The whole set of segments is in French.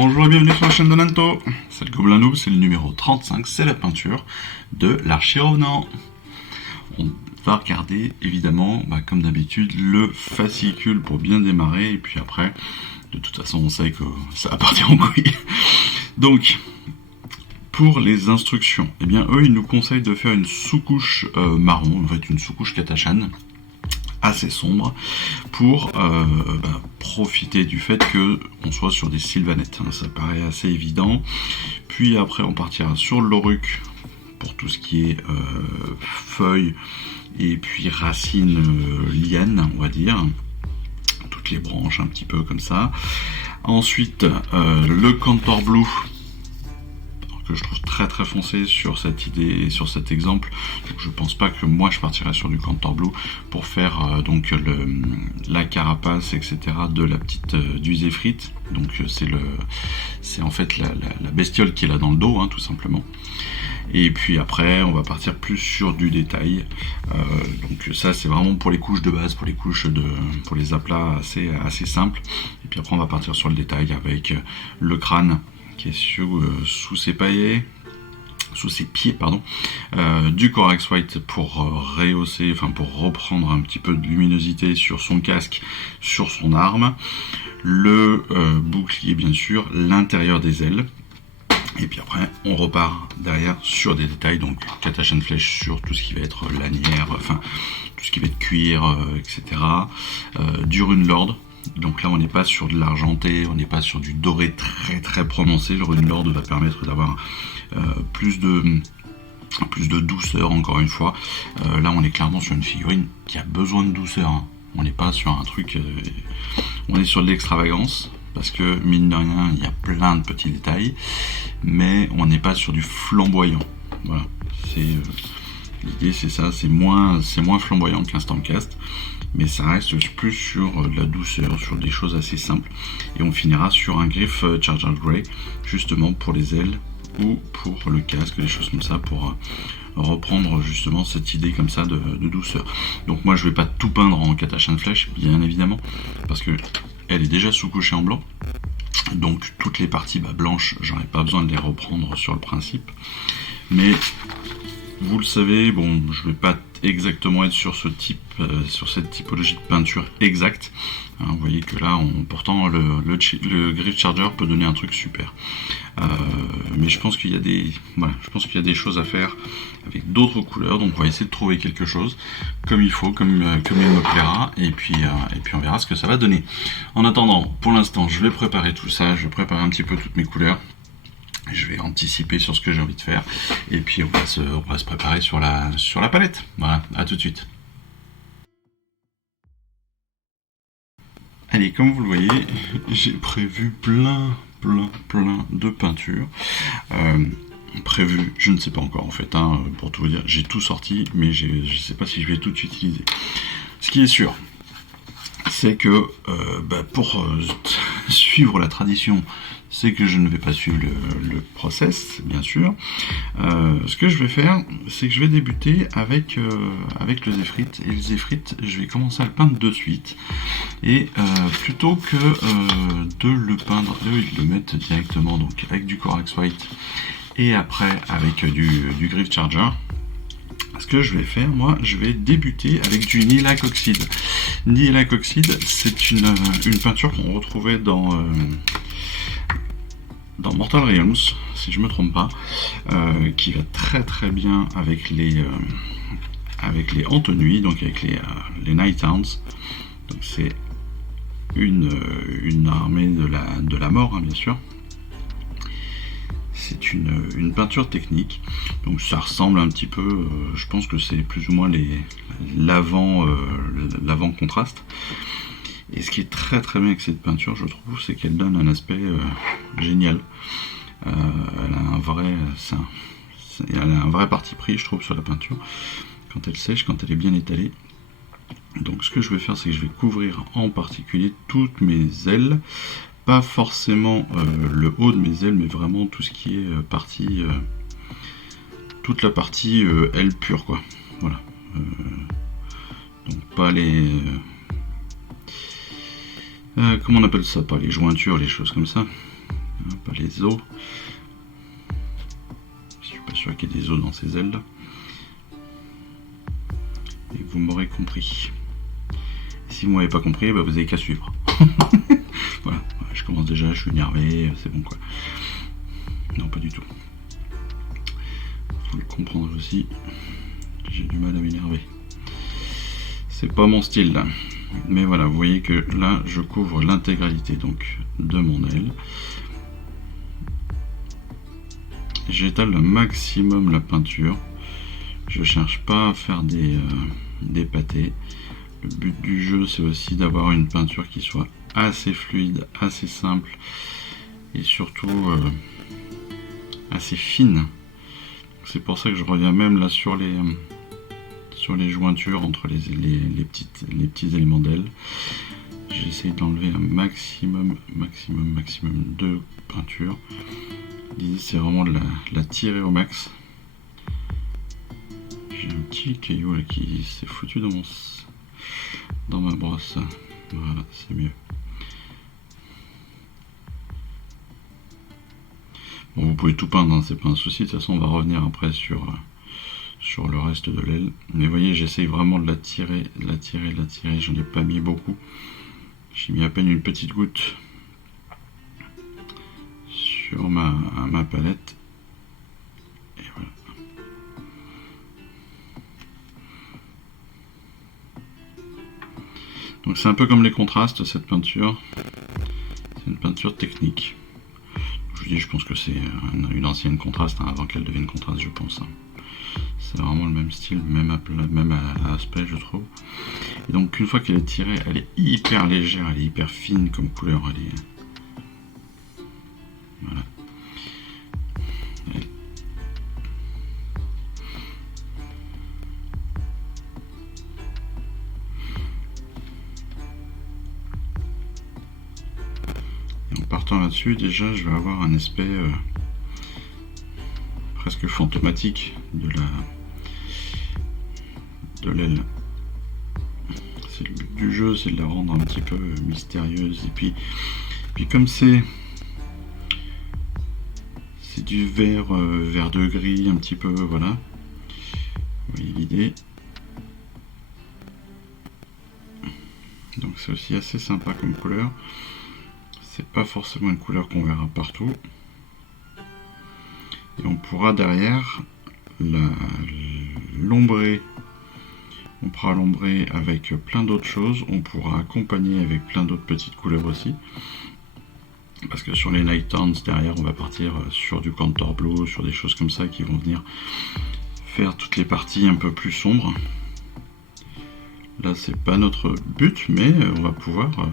Bonjour et bienvenue sur la chaîne de Nanto. C'est le Gobelin Noob, c'est le numéro 35, c'est la peinture de l'Archi-Revenant. On va regarder évidemment, comme d'habitude, le fascicule pour bien démarrer, et puis après, de toute façon on sait que ça va partir en couille. Donc, pour les instructions, eh bien eux ils nous conseillent de faire une sous-couche marron, en fait une sous-couche Katachan, assez sombre pour profiter du fait que on soit sur des sylvanettes, ça paraît assez évident. Puis après on partira sur l'auruc pour tout ce qui est feuilles et puis racines, lianes, on va dire, toutes les branches un petit peu comme ça. Ensuite le Cantor Blue, que je trouve très très foncé sur cette idée, sur cet exemple. Donc je pense pas que moi je partirais sur du Cantor Blue pour faire donc la carapace, etc. de la petite du Zephyr. Donc c'est en fait la bestiole qui est là dans le dos, tout simplement. Et puis après on va partir plus sur du détail. Donc ça c'est vraiment pour les couches de base, pour les aplats assez simples. Et puis après on va partir sur le détail avec le crâne qui est sous ses pieds, du Corax White pour rehausser, pour reprendre un petit peu de luminosité sur son casque, sur son arme, le bouclier bien sûr, l'intérieur des ailes, et puis après on repart derrière sur des détails, donc Katachan flèche sur tout ce qui va être lanière, tout ce qui va être cuir, etc. Du Runelord. Donc là on n'est pas sur de l'argenté, on n'est pas sur du doré très très prononcé. Le Runelord va permettre d'avoir plus de douceur, encore une fois. Là on est clairement sur une figurine qui a besoin de douceur, On n'est pas sur un truc, on est sur de l'extravagance, parce que mine de rien il y a plein de petits détails, mais on n'est pas sur du flamboyant. Voilà, l'idée c'est ça, c'est moins flamboyant qu'un Stormcast, mais ça reste plus sur de la douceur, sur des choses assez simples. Et on finira sur un griffe Charger Grey, justement pour les ailes ou pour le casque, des choses comme ça, pour reprendre justement cette idée comme ça de douceur. Donc moi je vais pas tout peindre en Katachan flèche, bien évidemment, parce que elle est déjà sous-couchée en blanc. Donc toutes les parties blanches, j'aurais pas besoin de les reprendre sur le principe. Mais vous le savez, bon, je vais pas exactement être sur sur cette typologie de peinture exacte. Vous voyez que là, pourtant, le Griff Charger peut donner un truc super. Mais je pense qu'il y a des choses à faire avec d'autres couleurs. Donc on va essayer de trouver quelque chose comme il faut, comme il me plaira, et puis on verra ce que ça va donner. En attendant, pour l'instant, je vais préparer tout ça. Je vais préparer un petit peu toutes mes couleurs. Je vais anticiper sur ce que j'ai envie de faire, et puis on va se préparer sur la palette. Voilà, à tout de suite. Allez, comme vous le voyez, j'ai prévu plein de peintures. Prévu, je ne sais pas encore en fait, pour tout vous dire, j'ai tout sorti, mais je ne sais pas si je vais tout utiliser. Ce qui est sûr, c'est que pour suivre la tradition, c'est que je ne vais pas suivre le process, bien sûr. Ce que je vais faire, c'est que je vais débuter avec le Zephyr. Et le Zephyr, je vais commencer à le peindre de suite. Et plutôt que de le peindre, de le mettre directement donc, avec du Corax White et après avec du Griff Charger, ce que je vais faire, moi, je vais débuter avec du Nihilakh Oxide. Nihilakh Oxide, c'est une peinture qu'on retrouvait dans Mortal Realms, si je me trompe pas, qui va très bien avec les Hantes Nuit, donc avec les Night Hounds. Donc c'est une armée de la mort, bien sûr. C'est une peinture technique, donc ça ressemble un petit peu, je pense que c'est plus ou moins l'avant contraste. Et ce qui est très bien avec cette peinture, je trouve, c'est qu'elle donne un aspect génial. Elle a un vrai parti pris, je trouve, sur la peinture, quand elle sèche, quand elle est bien étalée. Donc ce que je vais faire, c'est que je vais couvrir en particulier toutes mes ailes, pas forcément le haut de mes ailes, mais vraiment tout ce qui est toute la partie aile pure, quoi. Voilà. Donc pas les comment on appelle ça, pas les jointures, les choses comme ça. hein, pas les os. Je suis pas sûr qu'il y ait des os dans ces ailes là. Et vous m'aurez compris. Si vous m'avez pas compris, bah vous avez qu'à suivre. Voilà, je commence déjà, je suis énervé, c'est bon quoi. Non, pas du tout. Faut le comprendre aussi. J'ai du mal à m'énerver. C'est pas mon style là. Mais voilà, vous voyez que là, je couvre l'intégralité donc de mon aile. J'étale le maximum la peinture. Je cherche pas à faire des pâtés. Le but du jeu, c'est aussi d'avoir une peinture qui soit assez fluide, assez simple et surtout assez fine. C'est pour ça que je reviens même là sur les jointures entre les petits éléments d'aile. J'essaye d'enlever un maximum de peinture. L'idée, c'est vraiment de la tirer au max. J'ai un petit caillou là qui s'est foutu dans ma brosse. Voilà, c'est mieux. Bon, vous pouvez tout peindre, hein, c'est pas un souci. De toute façon, on va revenir après sur le reste de l'aile. Mais vous voyez, j'essaye vraiment de la tirer. J'en ai pas mis beaucoup. J'ai mis à peine une petite goutte sur ma palette. Et voilà. Donc c'est un peu comme les contrastes, cette peinture. C'est une peinture technique. Je vous dis, je pense que c'est une ancienne contraste, hein, avant qu'elle devienne contraste, je pense. Hein. C'est vraiment le même style, même à aspect, je trouve. Et donc une fois qu'elle est tirée, elle est hyper légère, elle est hyper fine comme couleur. Elle est... Voilà. Et en partant là-dessus, déjà, je vais avoir un aspect presque fantomatique de l'aile. C'est le but du jeu, c'est de la rendre un petit peu mystérieuse. Et puis comme c'est du vert de gris un petit peu, voilà. Vous voyez l'idée. Donc c'est aussi assez sympa comme couleur. C'est pas forcément une couleur qu'on verra partout. Et on pourra derrière l'ombrer. On pourra l'ombrer avec plein d'autres choses. On pourra accompagner avec plein d'autres petites couleurs aussi. Parce que sur les Night Tones, derrière, on va partir sur du Contour Blue, sur des choses comme ça qui vont venir faire toutes les parties un peu plus sombres. Là, c'est pas notre but, mais on va pouvoir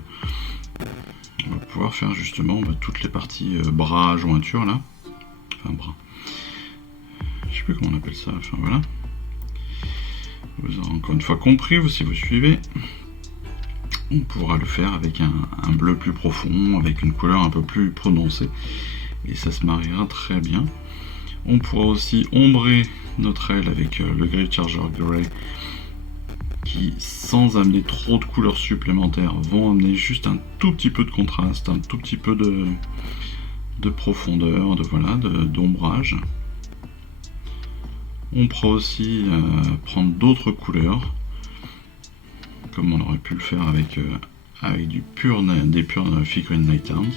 faire justement toutes les parties bras, jointure là. Enfin, bras. Je sais plus comment on appelle ça. Enfin, voilà. Vous aurez encore une fois compris, si vous suivez. On pourra le faire avec un bleu plus profond, avec une couleur un peu plus prononcée. Et ça se mariera très bien. On pourra aussi ombrer notre aile avec le Grid Charger Grey, qui, sans amener trop de couleurs supplémentaires, vont amener juste un tout petit peu de contraste, un tout petit peu de profondeur, d'ombrage. On pourra aussi prendre d'autres couleurs, comme on aurait pu le faire avec des purs Figurine Night Tones.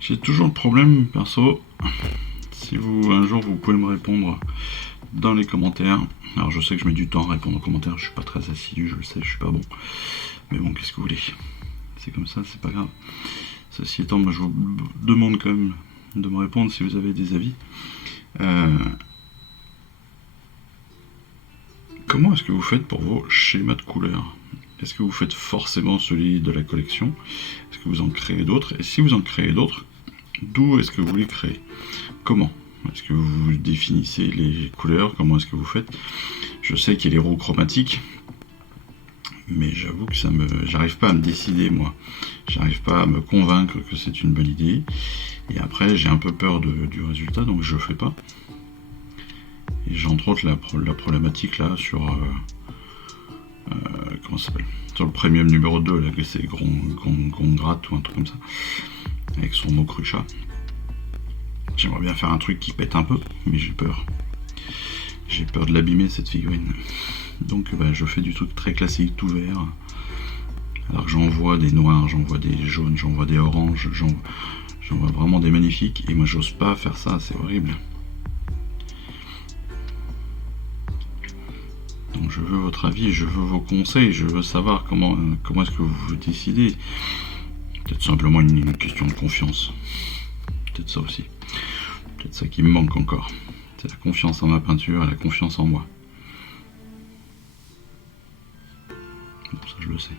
J'ai toujours le problème, perso, si un jour vous pouvez me répondre dans les commentaires. Alors je sais que je mets du temps à répondre aux commentaires, je suis pas très assidu, je le sais, je suis pas bon. Mais bon, qu'est-ce que vous voulez? C'est comme ça, c'est pas grave. Ceci étant, moi je vous demande quand même de me répondre si vous avez des avis. Comment est-ce que vous faites pour vos schémas de couleurs? Est-ce que vous faites forcément celui de la collection? Est-ce que vous en créez d'autres? Et si vous en créez d'autres, d'où est-ce que vous les créez? Comment est-ce que vous définissez les couleurs? Comment est-ce que vous faites? Je sais qu'il y a les roues chromatiques, mais j'avoue que j'arrive pas à me décider, moi. J'arrive pas à me convaincre que c'est une bonne idée. Et après, j'ai un peu peur du résultat, donc je fais pas. Et j'ai entre autres la problématique là sur comment ça s'appelle, sur le premium numéro 2 là, que c'est Gongrat ou un truc comme ça, avec son mot cruchat. J'aimerais bien faire un truc qui pète un peu, mais j'ai peur. J'ai peur de l'abîmer cette figurine. Donc je fais du truc très classique, tout vert. Alors que j'en vois des noirs, j'en vois des jaunes, j'en vois des oranges, j'en vois vraiment des magnifiques. Et moi j'ose pas faire ça, c'est horrible. Donc je veux votre avis, je veux vos conseils, je veux savoir comment est-ce que vous vous décidez. Peut-être simplement une question de confiance. Peut-être ça aussi. Peut-être ça qui me manque encore. C'est la confiance en ma peinture et la confiance en moi. Bon, ça je le sais.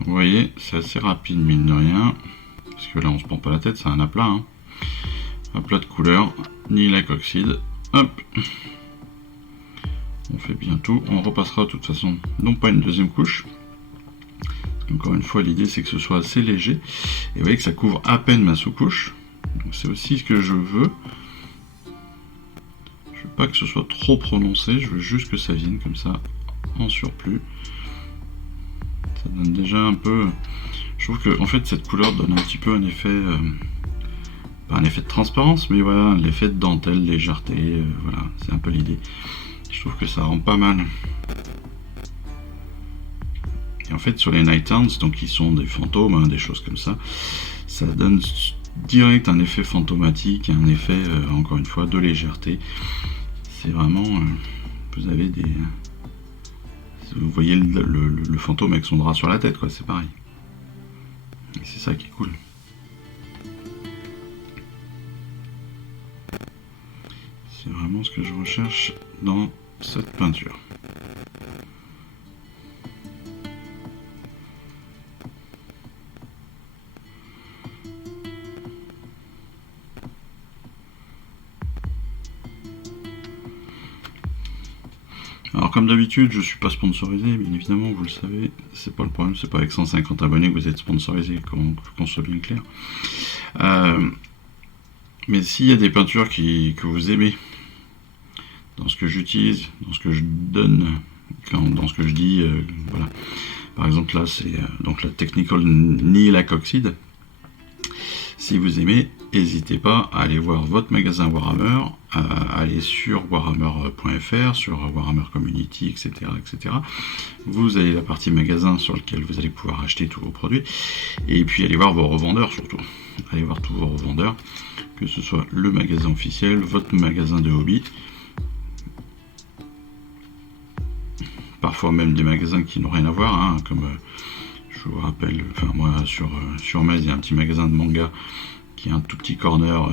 Vous voyez, c'est assez rapide mine de rien. Parce que là on se prend pas la tête, c'est un aplat. Hein. Aplat de couleur, ni lacoxide. Hop. On fait bien tout. On repassera de toute façon, non pas une deuxième couche. Encore une fois, l'idée c'est que ce soit assez léger. Et vous voyez que ça couvre à peine ma sous-couche. Donc c'est aussi ce que je veux. Je veux pas que ce soit trop prononcé, je veux juste que ça vienne comme ça en surplus. Ça donne déjà un peu... Je trouve que en fait cette couleur donne un petit peu un effet... pas un effet de transparence, mais voilà, l'effet de dentelle, légèreté, voilà, c'est un peu l'idée. Je trouve que ça rend pas mal. Et en fait sur les Nighthounds, donc qui sont des fantômes, hein, des choses comme ça, ça donne direct un effet fantomatique, un effet, encore une fois, de légèreté. C'est vraiment... vous avez des... Vous voyez le fantôme avec son drap sur la tête, quoi, c'est pareil. Et c'est ça qui est cool. C'est vraiment ce que je recherche dans cette peinture. Alors comme d'habitude, je suis pas sponsorisé, bien évidemment, vous le savez, c'est pas le problème, c'est pas avec 150 abonnés que vous êtes sponsorisé, qu'on soit bien clair. Mais s'il y a des peintures que vous aimez, dans ce que j'utilise, dans ce que je donne, dans ce que je dis, voilà. Par exemple là, c'est donc la Technical Lacoxide. Si vous aimez, n'hésitez pas à aller voir votre magasin Warhammer, à aller sur warhammer.fr, sur Warhammer Community, etc., etc. Vous avez la partie magasin sur laquelle vous allez pouvoir acheter tous vos produits, et puis allez voir vos revendeurs surtout. Allez voir tous vos revendeurs, que ce soit le magasin officiel, votre magasin de hobby, parfois même des magasins qui n'ont rien à voir, hein, comme je vous rappelle, enfin moi sur Metz, il y a un petit magasin de manga qui a un tout petit corner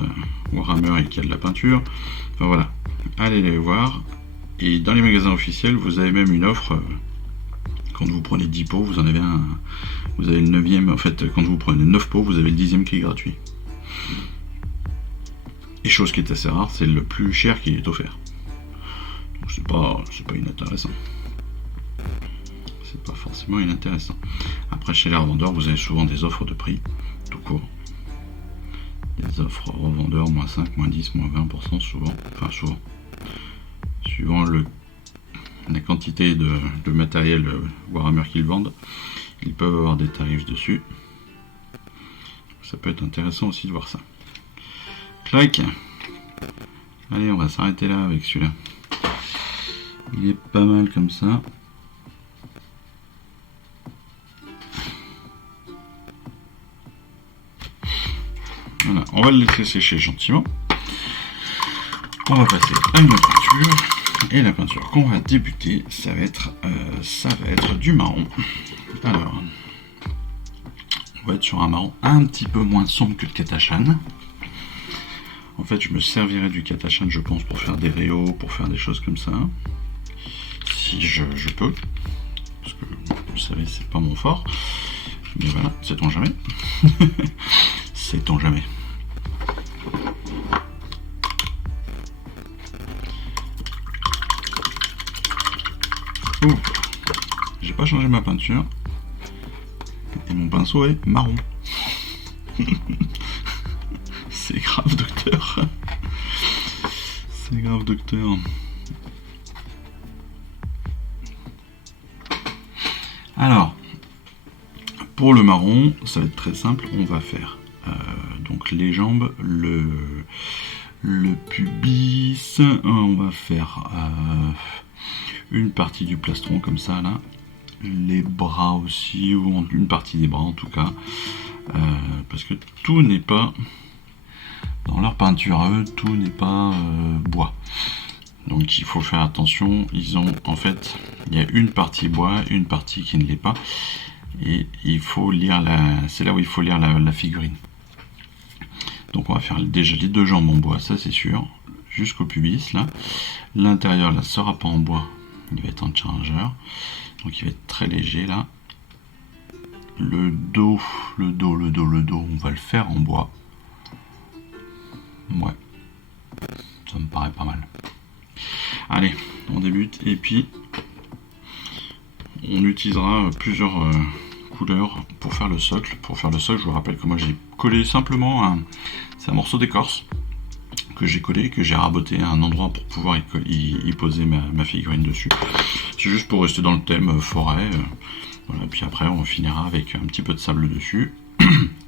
Warhammer et qui a de la peinture. Enfin voilà, allez les voir. Et dans les magasins officiels, vous avez même une offre. Quand vous prenez 10 pots, vous en avez vous avez le 9e. En fait, quand vous prenez 9 pots, vous avez le 10e qui est gratuit. Et chose qui est assez rare, c'est le plus cher qui est offert. Donc c'est pas inintéressant. C'est pas forcément inintéressant. Après, chez les revendeurs, vous avez souvent des offres de prix, tout court. Des offres revendeurs, moins 5, moins 10, moins 20% souvent. Enfin, souvent. Suivant la quantité de matériel Warhammer qu'ils vendent, ils peuvent avoir des tarifs dessus. Ça peut être intéressant aussi de voir ça. Clac. Allez, on va s'arrêter là avec celui-là. Il est pas mal comme ça. Voilà, on va le laisser sécher gentiment. On va passer à une autre peinture. Et la peinture qu'on va débuter, ça va être du marron. Alors, on va être sur un marron un petit peu moins sombre que le Katachan. En fait, je me servirai du Katachan, je pense, pour faire des réaux, pour faire des choses comme ça. Si je peux. Parce que, vous savez, c'est pas mon fort. Mais voilà, sait-on jamais. Sait-on jamais. Ouh, j'ai pas changé ma peinture. Et mon pinceau est marron. C'est grave, docteur. C'est grave, docteur. Alors, pour le marron, ça va être très simple. On va faire donc les jambes, le pubis. On va faire une partie du plastron comme ça là. Les bras aussi, ou une partie des bras en tout cas. Parce que tout n'est pas, dans leur peinture à eux, tout n'est pas bois. Donc il faut faire attention, ils ont en fait, il y a une partie bois, une partie qui ne l'est pas, et il faut lire c'est là où il faut lire la figurine. Donc on va faire déjà les deux jambes en bois, ça c'est sûr, jusqu'au pubis là. L'intérieur là sera pas en bois, il va être en chargeur, donc il va être très léger là. Le dos, on va le faire en bois. Ouais, ça me paraît pas mal. Allez, on débute et puis on utilisera plusieurs couleurs pour faire le socle. Pour faire le socle, je vous rappelle que moi j'ai collé simplement c'est un morceau d'écorce que j'ai collé, que j'ai raboté à un endroit pour pouvoir y poser ma figurine dessus. C'est juste pour rester dans le thème forêt. Voilà, puis après on finira avec un petit peu de sable dessus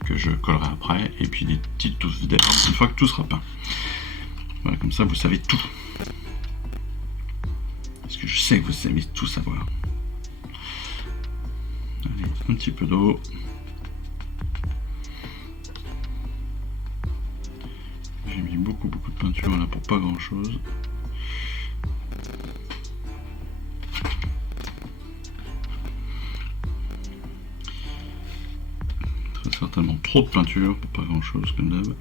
que je collerai après, et puis des petites tousses d'herbe une fois que tout sera peint. Voilà, comme ça vous savez tout. Parce que je sais que vous savez tout savoir. Allez, un petit peu d'eau. J'ai mis beaucoup de peinture là pour pas grand chose. Très certainement trop de peinture pour pas grand chose comme d'hab.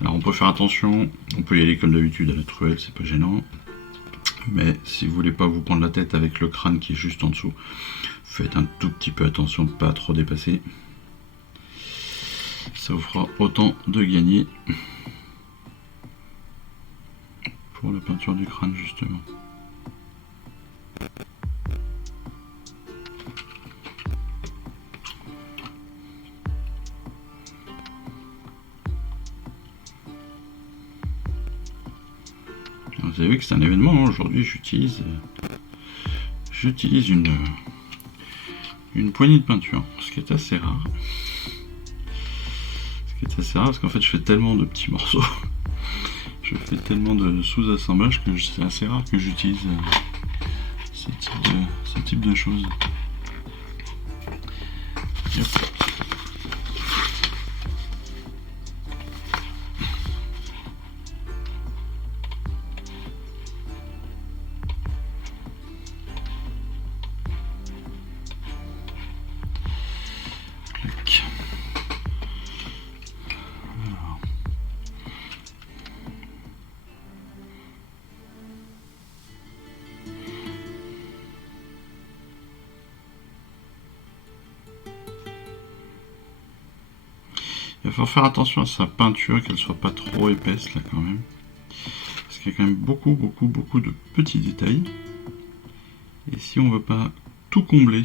Alors on peut faire attention, on peut y aller comme d'habitude à la truelle, c'est pas gênant. Mais si vous voulez pas vous prendre la tête avec le crâne qui est juste en dessous, faites un tout petit peu attention de pas trop dépasser. Ça vous fera autant de gagner pour la peinture du crâne justement. Vous avez vu que c'est un événement, aujourd'hui j'utilise une poignée de peinture, ce qui est assez rare. Parce qu'en fait je fais tellement de petits morceaux, je fais tellement de sous-assemblages que c'est assez rare que j'utilise ce type de choses. Yep. Il va falloir faire attention à sa peinture, qu'elle soit pas trop épaisse là quand même. Parce qu'il y a quand même beaucoup de petits détails. Et si on veut pas tout combler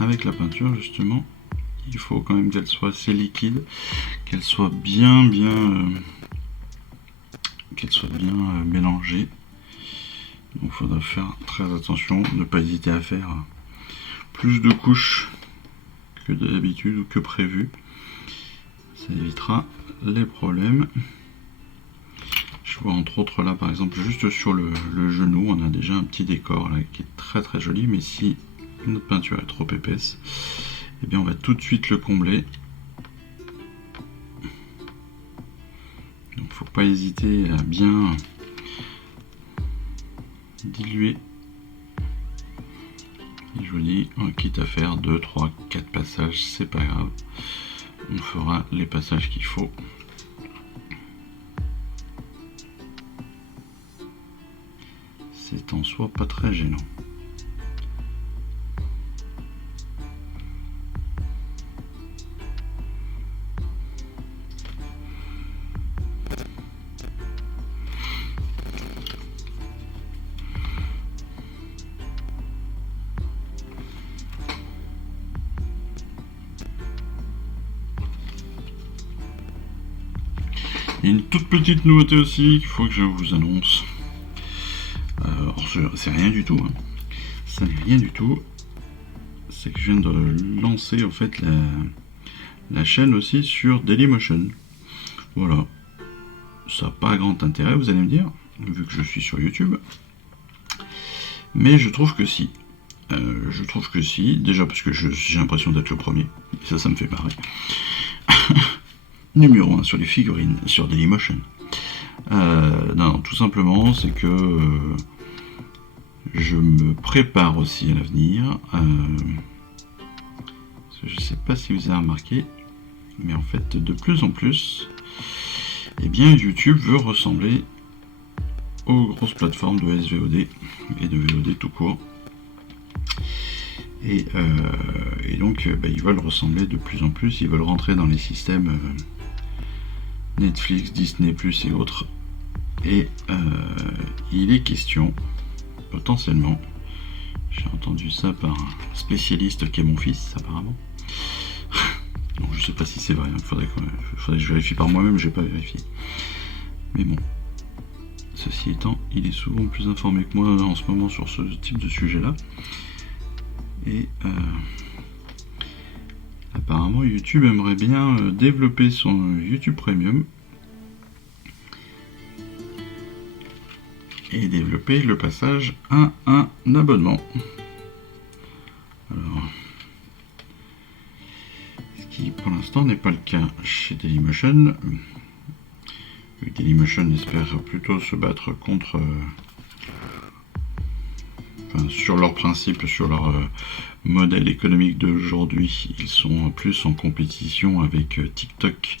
avec la peinture justement, il faut quand même qu'elle soit assez liquide, qu'elle soit bien mélangée. Donc il faudra faire très attention, ne pas hésiter à faire plus de couches que d'habitude ou que prévu. Ça évitera les problèmes. Je vois entre autres là par exemple juste sur le genou on a déjà un petit décor là qui est très joli, mais si notre peinture est trop épaisse, eh bien on va tout de suite le combler. Donc faut pas hésiter à bien diluer. Et je vous dis, quitte à faire 2, 3, 4 passages, c'est pas grave. On fera les passages qu'il faut. C'est en soi pas très gênant. Et une toute petite nouveauté aussi qu'il faut que je vous annonce. C'est rien du tout. Hein. Ça n'est rien du tout. C'est que je viens de lancer en fait la chaîne aussi sur Dailymotion. Voilà. Ça n'a pas grand intérêt, vous allez me dire, vu que je suis sur YouTube. Mais je trouve que si. Déjà parce que j'ai l'impression d'être le premier. Et ça me fait marrer. Numéro 1 sur les figurines, sur Dailymotion. Non, tout simplement, c'est que je me prépare aussi à l'avenir. Je ne sais pas si vous avez remarqué, mais en fait, de plus en plus, eh bien, YouTube veut ressembler aux grosses plateformes de SVOD et de VOD tout court. Et donc, ils veulent ressembler de plus en plus, ils veulent rentrer dans les systèmes Netflix, Disney+, et autres. Et il est question, potentiellement, j'ai entendu ça par un spécialiste qui est mon fils, apparemment. Donc je sais pas si c'est vrai, il faudrait que je vérifie par moi-même, j'ai pas vérifié. Mais bon, ceci étant, il est souvent plus informé que moi en ce moment sur ce type de sujet-là. Et apparemment, YouTube aimerait bien développer son YouTube Premium et développer le passage à un abonnement. Alors, ce qui pour l'instant n'est pas le cas chez Dailymotion. Dailymotion espère plutôt se battre contre, sur leurs principes, sur leur modèle économique d'aujourd'hui. Ils sont plus en compétition avec TikTok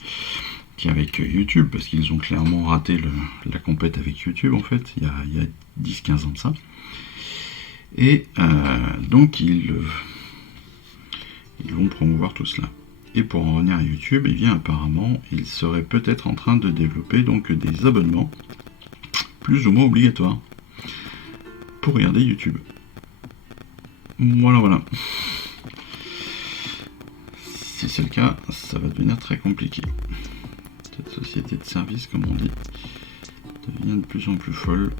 qu'avec YouTube, parce qu'ils ont clairement raté la compète avec YouTube en fait, il y a 10-15 ans de ça. Et donc ils vont promouvoir tout cela. Et pour en revenir à YouTube, eh bien apparemment, ils seraient peut-être en train de développer donc des abonnements plus ou moins obligatoires pour regarder YouTube. Voilà. Si c'est le cas, ça va devenir très compliqué. Cette société de service, comme on dit, devient de plus en plus folle.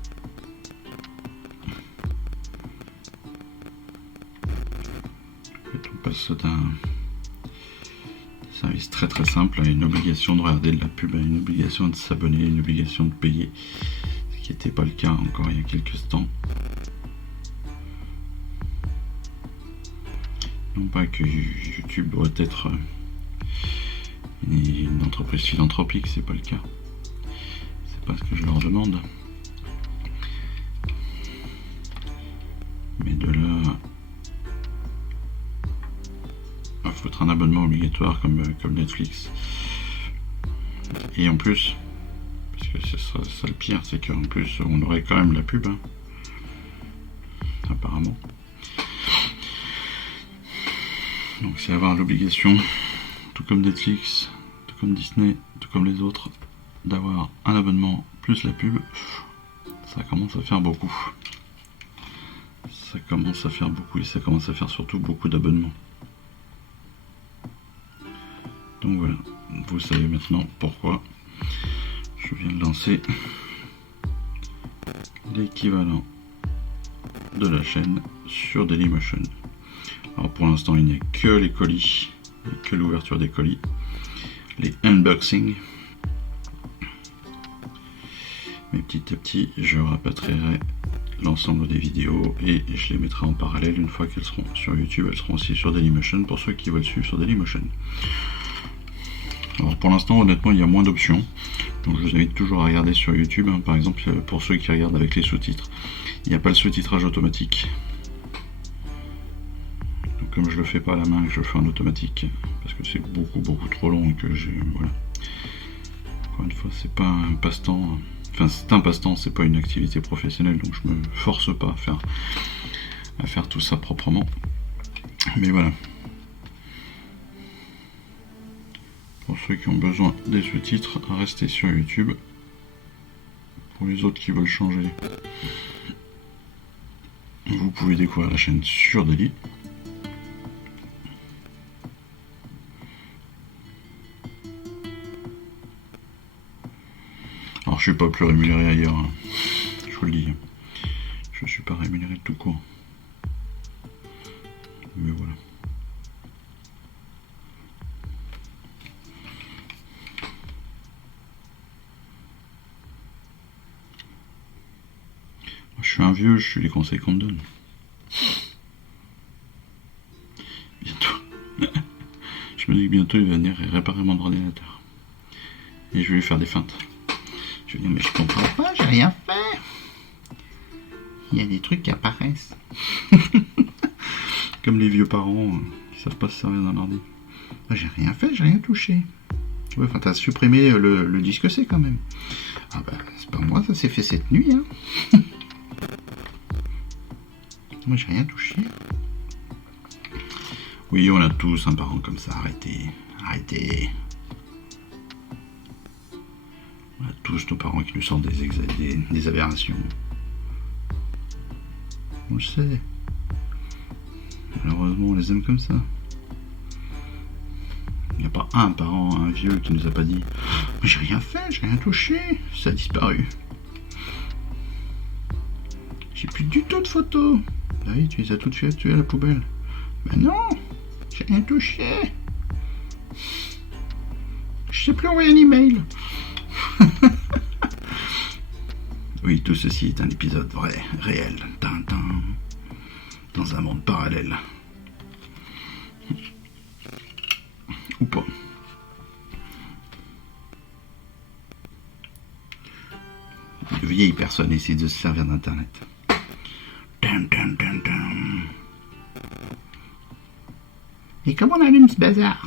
On passe d'un service très très simple à une obligation de regarder de la pub, à une obligation de s'abonner, une obligation de payer, ce qui n'était pas le cas encore il y a quelques temps. Non pas que YouTube doit être une entreprise philanthropique, c'est pas le cas. C'est pas ce que je leur demande. Mais de là à foutre un abonnement obligatoire comme Netflix. Et en plus, parce que c'est ça le pire, c'est qu'en plus on aurait quand même la pub, hein, apparemment. Donc c'est avoir l'obligation, tout comme Netflix, tout comme Disney, tout comme les autres, d'avoir un abonnement plus la pub. Ça commence à faire beaucoup. Ça commence à faire beaucoup et ça commence à faire surtout beaucoup d'abonnements. Donc voilà, vous savez maintenant pourquoi je viens de lancer l'équivalent de la chaîne sur Dailymotion. Alors pour l'instant il n'y a que les colis, que l'ouverture des colis, les unboxings. Mais petit à petit je rapatrierai l'ensemble des vidéos et je les mettrai en parallèle une fois qu'elles seront sur YouTube. Elles seront aussi sur Dailymotion pour ceux qui veulent suivre sur Dailymotion. Alors pour l'instant honnêtement il y a moins d'options, donc je vous invite toujours à regarder sur YouTube, hein. Par exemple pour ceux qui regardent avec les sous-titres, il n'y a pas le sous-titrage automatique. Donc comme je le fais pas à la main, je le fais en automatique, parce que c'est beaucoup trop long et que j'ai... Voilà. Encore une fois, c'est pas un passe-temps, enfin c'est un passe-temps, c'est pas une activité professionnelle, donc je me force pas à faire tout ça proprement. Mais voilà. Pour ceux qui ont besoin des sous-titres, restez sur YouTube. Pour les autres qui veulent changer, vous pouvez découvrir la chaîne sur Daily. Alors, je suis pas plus rémunéré ailleurs, hein. Je vous le dis. Je suis pas rémunéré tout court. Mais voilà. Je suis un vieux, je suis les conseils qu'on me donne. Bientôt. Je me dis que bientôt il va venir réparer mon ordinateur. Et je vais lui faire des feintes. Je vais dire, mais je comprends pas, j'ai rien fait. Il y a des trucs qui apparaissent. Comme les vieux parents qui savent pas se servir d'un ordi. J'ai rien fait, j'ai rien touché. Ouais, enfin, t'as supprimé le disque C quand même. Ah bah, c'est pas moi, ça s'est fait cette nuit, hein. Moi, j'ai rien touché. Oui, on a tous un parent comme ça, arrêtez. Arrêtez. On a tous nos parents qui nous sortent des aberrations. On le sait. Malheureusement, on les aime comme ça. Il n'y a pas un parent, un vieux, qui nous a pas dit « Mais j'ai rien fait, j'ai rien touché, ça a disparu. J'ai plus du tout de photos. » Ah oui, tu les as toutes faites, tu es à la poubelle. Mais non, j'ai rien touché. Je sais plus envoyer un email. Oui, tout ceci est un épisode vrai, réel, Tintin, dans un monde parallèle. Ou pas. De vieilles personnes essaient de se servir d'internet. Et comment on allume ce bazar?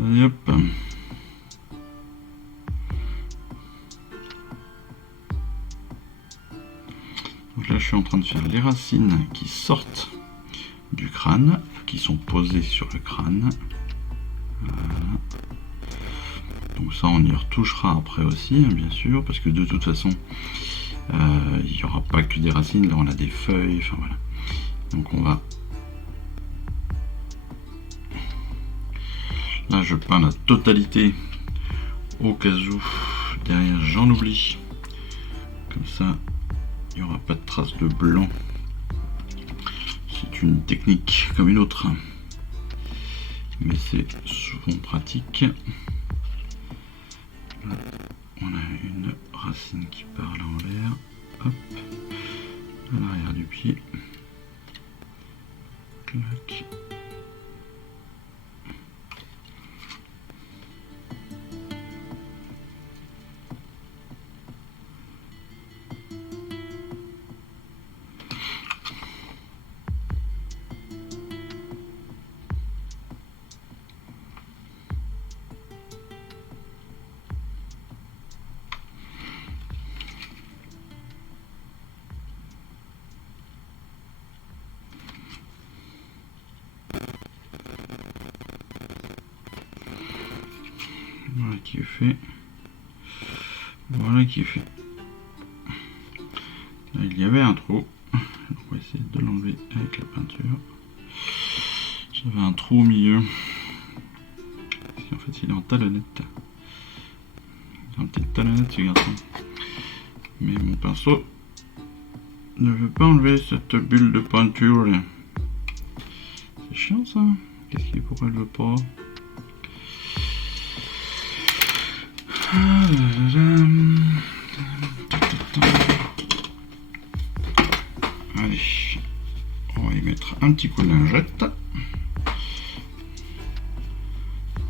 Hop. Donc là, je suis en train de faire les racines qui sortent du crâne, qui sont posées sur le crâne. Voilà. Donc ça, on y retouchera après aussi, hein, bien sûr, parce que de toute façon, il n'y aura pas que des racines. Là, on a des feuilles. Enfin voilà. Donc on va. Là, je peins la totalité au cas où derrière j'en oublie. Comme ça, il n'y aura pas de traces de blanc. C'est une technique comme une autre, mais c'est souvent pratique. Là, on a une racine qui part là en l'air. Hop, à l'arrière du pied. Clac. Voilà qui est fait. Voilà qui est fait. Là, il y avait un trou. On va essayer de l'enlever avec la peinture. J'avais un trou au milieu. Parce qu'en fait, il est en talonnette. Il a une petite talonnette, ce garçon. Mais mon pinceau ne veut pas enlever cette bulle de peinture là. C'est chiant ça. Pourquoi elle veut pas? Allez, on va y mettre un petit coup de lingette.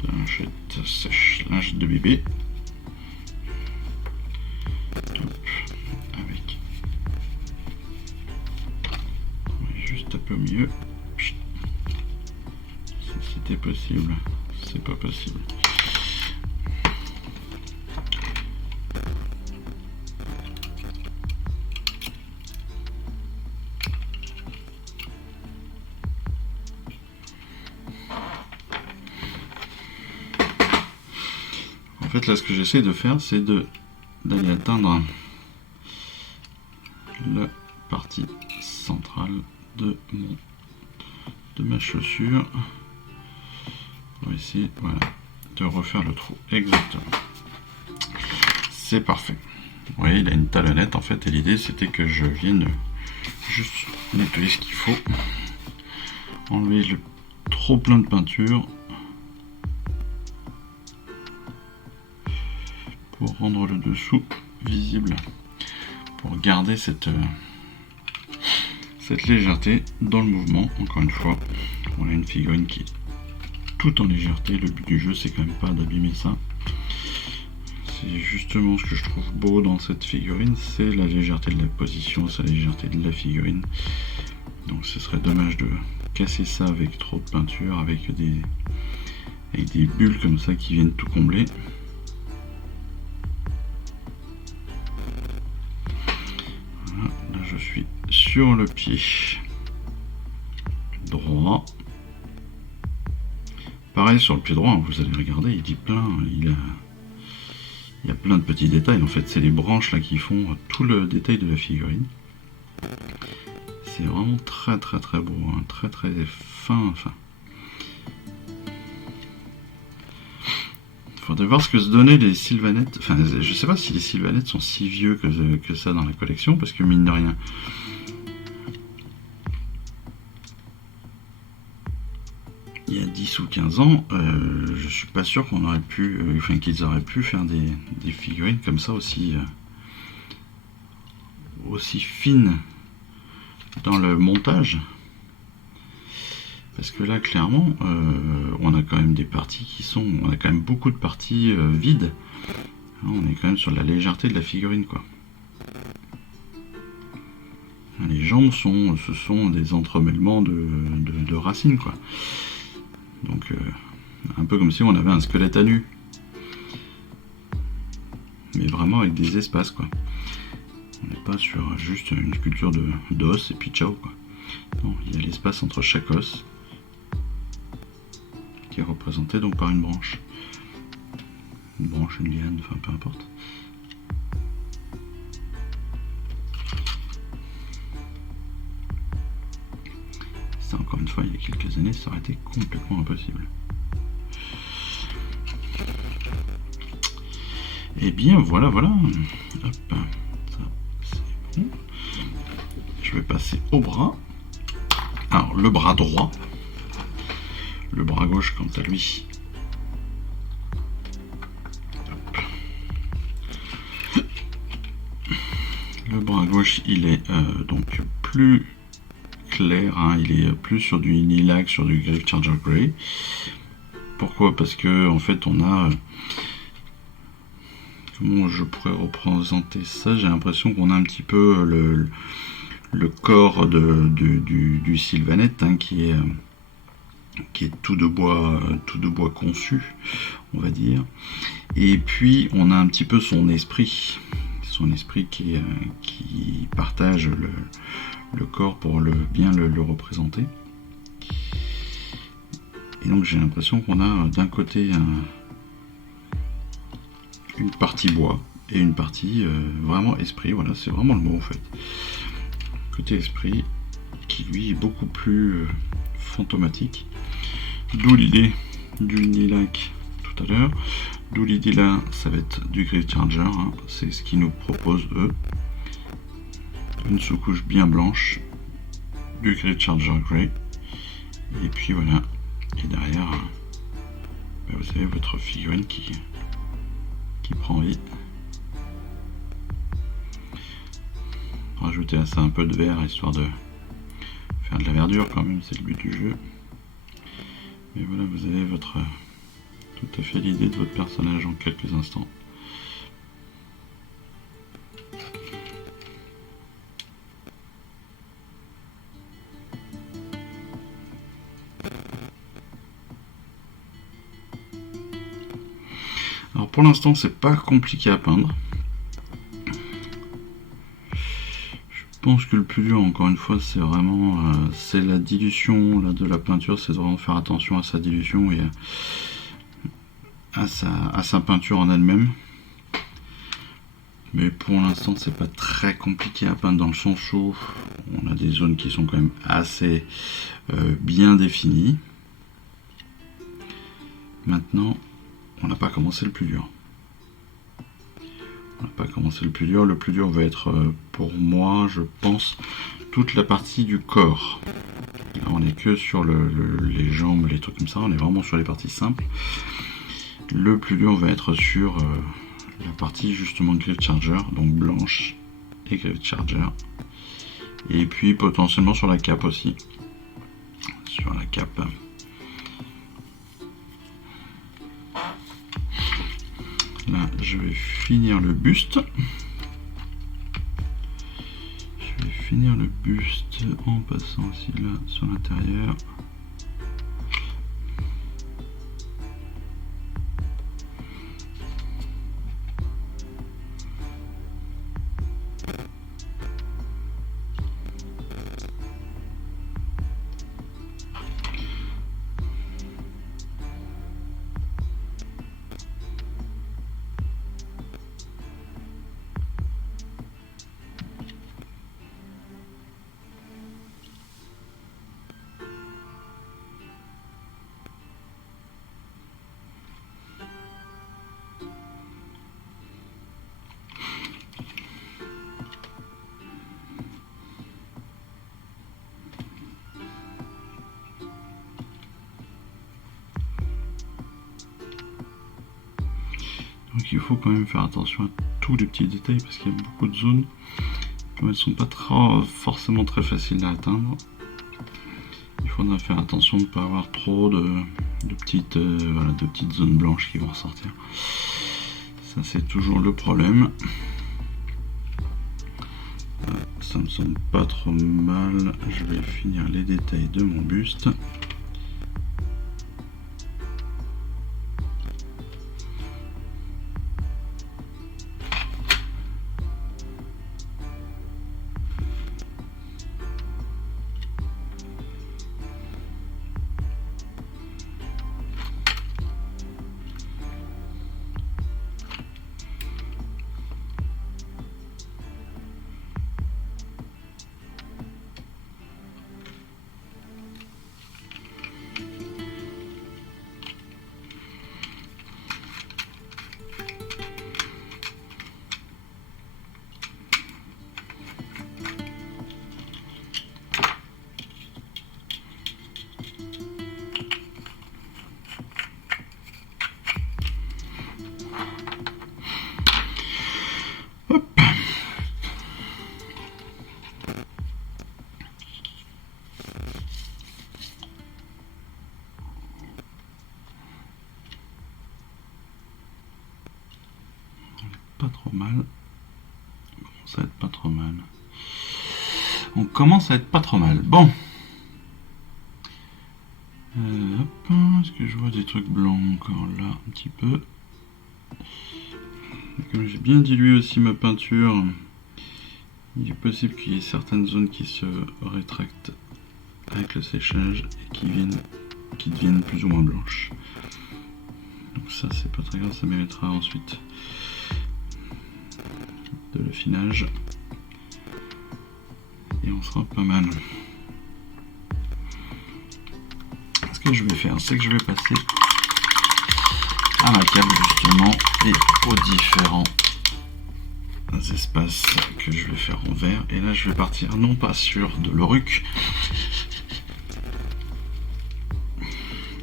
Lingette sèche, lingette de bébé. Hop, avec. On va juste taper au milieu. Si c'était possible, c'est pas possible. En fait, là, ce que j'essaie de faire, c'est d'aller atteindre la partie centrale de ma chaussure pour essayer, voilà, de refaire le trou exactement. C'est parfait. Vous voyez, il a une talonnette en fait, et l'idée c'était que je vienne juste nettoyer ce qu'il faut, enlever le trop plein de peinture pour rendre le dessous visible, pour garder cette légèreté dans le mouvement. Encore une fois, on a une figurine qui est tout en légèreté. Le but du jeu, c'est quand même pas d'abîmer ça. C'est justement ce que je trouve beau dans cette figurine, c'est la légèreté de la position, c'est la légèreté de la figurine. Donc ce serait dommage de casser ça avec trop de peinture, avec des bulles comme ça qui viennent tout combler. Voilà, là je suis sur le pied droit. Pareil sur le pied droit, vous allez regarder, il dit plein, il y a plein de petits détails. En fait, c'est les branches là qui font tout le détail de la figurine. C'est vraiment très très très beau, hein, très très fin. Enfin, faudrait voir ce que se donnaient les sylvanettes. Enfin, je sais pas si les sylvanettes sont si vieux que ça dans la collection, parce que mine de rien, il y a 10 ou 15 ans, je suis pas sûr qu'on aurait pu, qu'ils auraient pu faire des figurines comme ça aussi fines dans le montage. Parce que là, clairement, on a quand même des parties on a quand même beaucoup de parties vides. On est quand même sur la légèreté de la figurine, quoi. Les jambes ce sont des entremêlements de racines, quoi. Donc, un peu comme si on avait un squelette à nu. Mais vraiment avec des espaces, quoi. On n'est pas sur juste une sculpture d'os et puis ciao, quoi. Non, il y a l'espace entre chaque os qui est représenté donc par une branche. Une branche, une liane, enfin peu importe. Ça, encore une fois, il y a quelques années, ça aurait été complètement impossible. Et bien voilà, voilà. Hop, ça c'est bon. Je vais passer au bras. Alors le bras droit. Le bras gauche, quant à lui. Hop. Le bras gauche, il est donc plus clair, hein, il est plus sur du lilac, sur du Griff Charger Grey. Pourquoi? Parce que en fait on a comment je pourrais représenter ça? J'ai l'impression qu'on a un petit peu le corps du sylvanette, hein, qui est tout de bois conçu, on va dire. Et puis on a un petit peu son esprit qui partage le corps pour bien le représenter. Et donc j'ai l'impression qu'on a d'un côté une partie bois et une partie vraiment esprit. Voilà, c'est vraiment le mot en fait. Côté esprit qui lui est beaucoup plus fantomatique. D'où l'idée du lilac tout à l'heure. D'où l'idée là, ça va être du Griff Charger. Hein. C'est ce qu'ils nous proposent eux. Une sous-couche bien blanche, du Griff Charger Grey. Et puis voilà. Et derrière, vous avez votre figurine qui prend vie. Rajouter à ça un peu de vert histoire de faire de la verdure quand même, c'est le but du jeu. Mais voilà, vous avez tout à fait l'idée de votre personnage en quelques instants. Alors pour l'instant c'est pas compliqué à peindre. Je pense que le plus dur, encore une fois, c'est vraiment c'est la dilution là, de la peinture. C'est de vraiment faire attention à sa dilution et à sa peinture en elle-même. Mais pour l'instant, c'est pas très compliqué à peindre dans le sens où on a des zones qui sont quand même assez bien définies. Maintenant, on n'a pas commencé le plus dur. On n'a pas commencé le plus dur. Le plus dur va être pour moi, je pense, toute la partie du corps. Là, on n'est que sur les jambes, les trucs comme ça. On est vraiment sur les parties simples. Le plus dur va être sur la partie justement Grid Charger, donc blanche et Grid Charger. Et puis potentiellement sur la cape aussi. Sur la cape. Là, je vais finir le buste. Je vais finir le buste en passant aussi là sur l'intérieur. Donc il faut quand même faire attention à tous les petits détails parce qu'il y a beaucoup de zones qui ne sont pas forcément très faciles à atteindre. Il faudra faire attention de ne pas avoir trop de petites zones blanches qui vont ressortir. Ça c'est toujours le problème. Ça me semble pas trop mal. Je vais finir les détails de mon buste. Pas trop mal. Ça va être pas trop mal. On commence à être pas trop mal. Bon. Hop, est-ce que je vois des trucs blancs encore là, un petit peu. Et comme j'ai bien dilué aussi ma peinture, il est possible qu'il y ait certaines zones qui se rétractent avec le séchage et qui deviennent plus ou moins blanches. Donc ça c'est pas très grave, ça méritera ensuite de l'affinage et on sera pas mal. Ce que je vais faire, c'est que je vais passer à ma cape justement et aux différents espaces que je vais faire en vert. Et là je vais partir non pas sur de l'Auruc,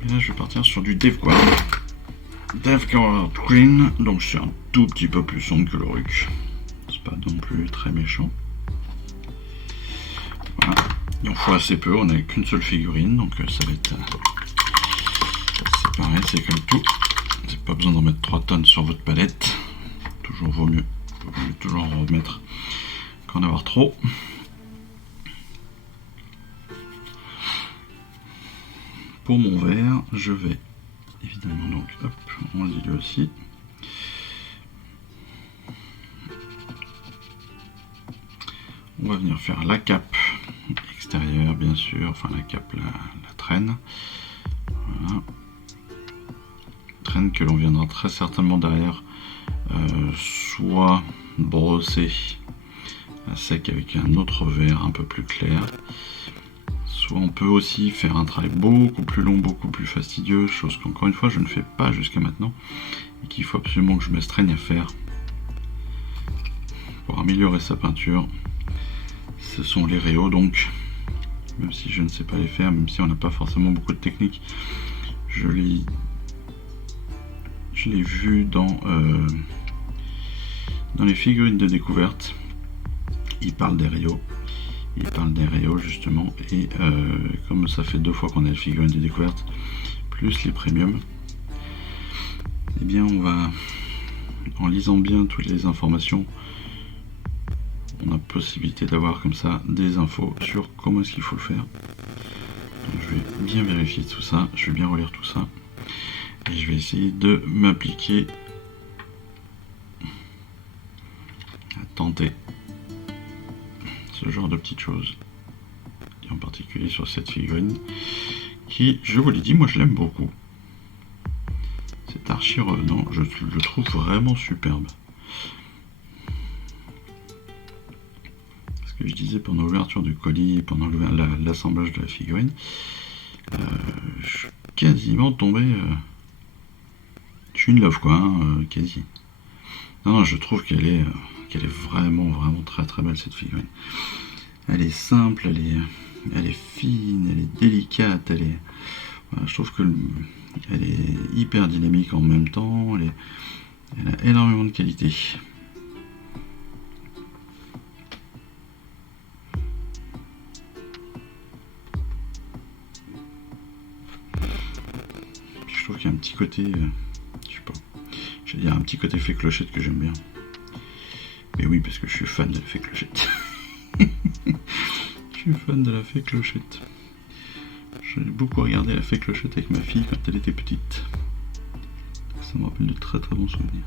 mais là je vais partir sur du Devguard Green, donc c'est un tout petit peu plus sombre que l'Auruc. C'est pas non plus très méchant. Voilà. Il en faut assez peu, on n'a qu'une seule figurine, donc ça va être... c'est pareil, c'est comme tout. C'est pas besoin d'en mettre 3 tonnes sur votre palette. Toujours vaut mieux toujours en remettre qu'en avoir trop. Pour mon vert, je vais évidemment donc, hop, on le dilue aussi. On va venir faire la cape extérieure, bien sûr, enfin la cape, la traîne. Voilà. Traîne que l'on viendra très certainement derrière, soit brosser à sec avec un autre verre un peu plus clair. Soit on peut aussi faire un travail beaucoup plus long, beaucoup plus fastidieux, chose qu'encore une fois je ne fais pas jusqu'à maintenant et qu'il faut absolument que je m'astreigne à faire pour améliorer sa peinture. Ce sont les réaux, donc même si je ne sais pas les faire, même si on n'a pas forcément beaucoup de technique, je l'ai vu dans les figurines de découverte. Il parle des réaux. Justement, et comme ça fait 2 fois qu'on a les figurines de découverte plus les premiums, et bien on va, en lisant bien toutes les informations, on a possibilité d'avoir comme ça des infos sur comment est-ce qu'il faut le faire. Donc, je vais bien vérifier tout ça, je vais bien relire tout ça et je vais essayer de m'appliquer à tenter ce genre de petites choses, et en particulier sur cette figurine qui, je vous l'ai dit, moi je l'aime beaucoup. Cet archi revenant, je le trouve vraiment superbe. Ce que je disais pendant l'ouverture du colis, pendant l'assemblage de la figurine, je suis quasiment tombé. Je suis une love quoi, hein, quasi. Non, je trouve qu'elle est vraiment très très belle cette figurine. Elle est simple, elle est fine, elle est délicate, voilà, je trouve que elle est hyper dynamique en même temps, elle a énormément de qualité. Puis je trouve qu'il y a un petit côté, je sais pas, j'allais dire un petit côté fée clochette que j'aime bien. Mais oui, parce que je suis fan de la fée clochette. Je suis fan de la fée clochette. J'ai beaucoup regardé la fée clochette avec ma fille quand elle était petite. Ça me rappelle de très très bons souvenirs.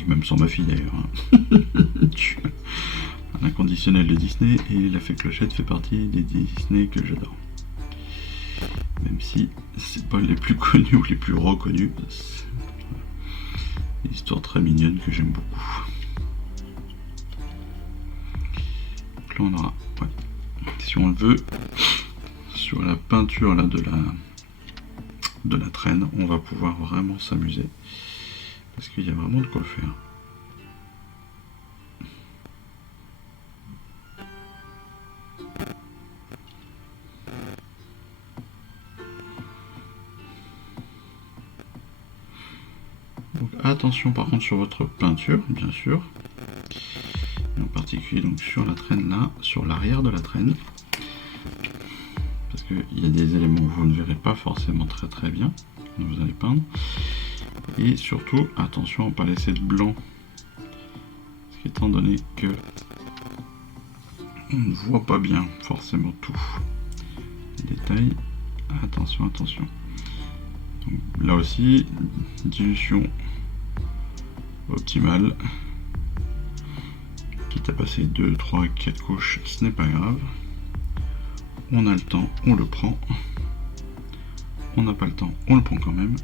Et même sans ma fille d'ailleurs. Je suis un inconditionnel de Disney et la fée clochette fait partie des Disney que j'adore. Même si c'est pas les plus connus ou les plus reconnus. C'est une histoire très mignonne que j'aime beaucoup. Donc là on aura, ouais, si on le veut, sur la peinture là de la traîne, on va pouvoir vraiment s'amuser parce qu'il y a vraiment de quoi faire. Donc attention par contre sur votre peinture, bien sûr, et en particulier donc sur la traîne là, sur l'arrière de la traîne, parce qu'il y a des éléments que vous ne verrez pas forcément très très bien quand vous allez peindre, et surtout attention à ne pas laisser de blanc, parce qu'étant donné que on ne voit pas bien forcément tout les détails, attention. Donc, là aussi, dilution optimale. Quitte à passer 2, 3, 4 couches, ce n'est pas grave. On a le temps, on le prend. On n'a pas le temps, on le prend quand même.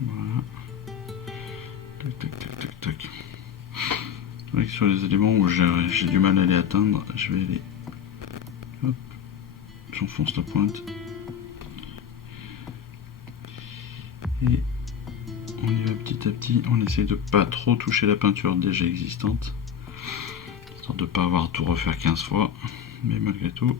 Voilà. Tac. Avec sur les éléments où j'ai du mal à les atteindre, je vais aller. Hop. J'enfonce la pointe. Et on y va petit à petit. On essaie de pas trop toucher la peinture déjà existante. Histoire de pas avoir à tout refaire 15 fois. Mais malgré tout.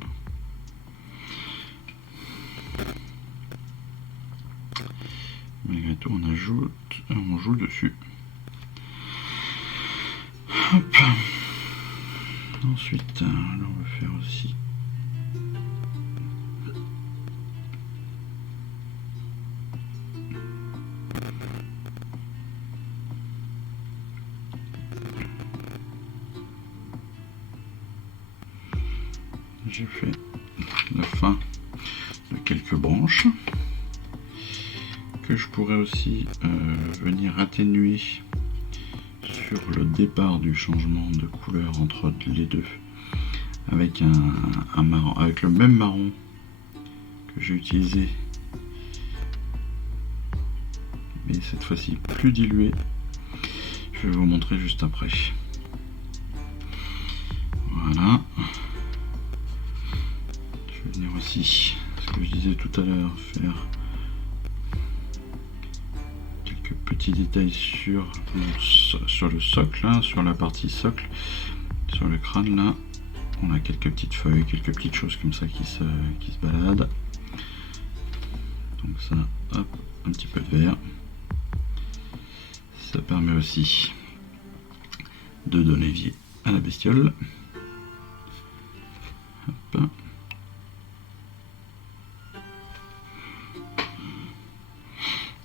On joue dessus. Hop. Ensuite, là on va faire aussi. j'ai fait la fin de quelques branches que je pourrais aussi venir atténuer sur le départ du changement de couleur entre les deux avec un marron, avec le même marron que j'ai utilisé, mais cette fois-ci plus dilué. Je vais vous montrer juste après. Voilà. Je vais venir aussi, ce que je disais tout à l'heure, faire quelques petits détails sur le socle, hein, sur la partie socle, sur le crâne là. On a quelques petites feuilles, quelques petites choses comme ça qui se baladent. Donc ça, hop, un petit peu de vert. Ça permet aussi de donner vie à la bestiole. Hop.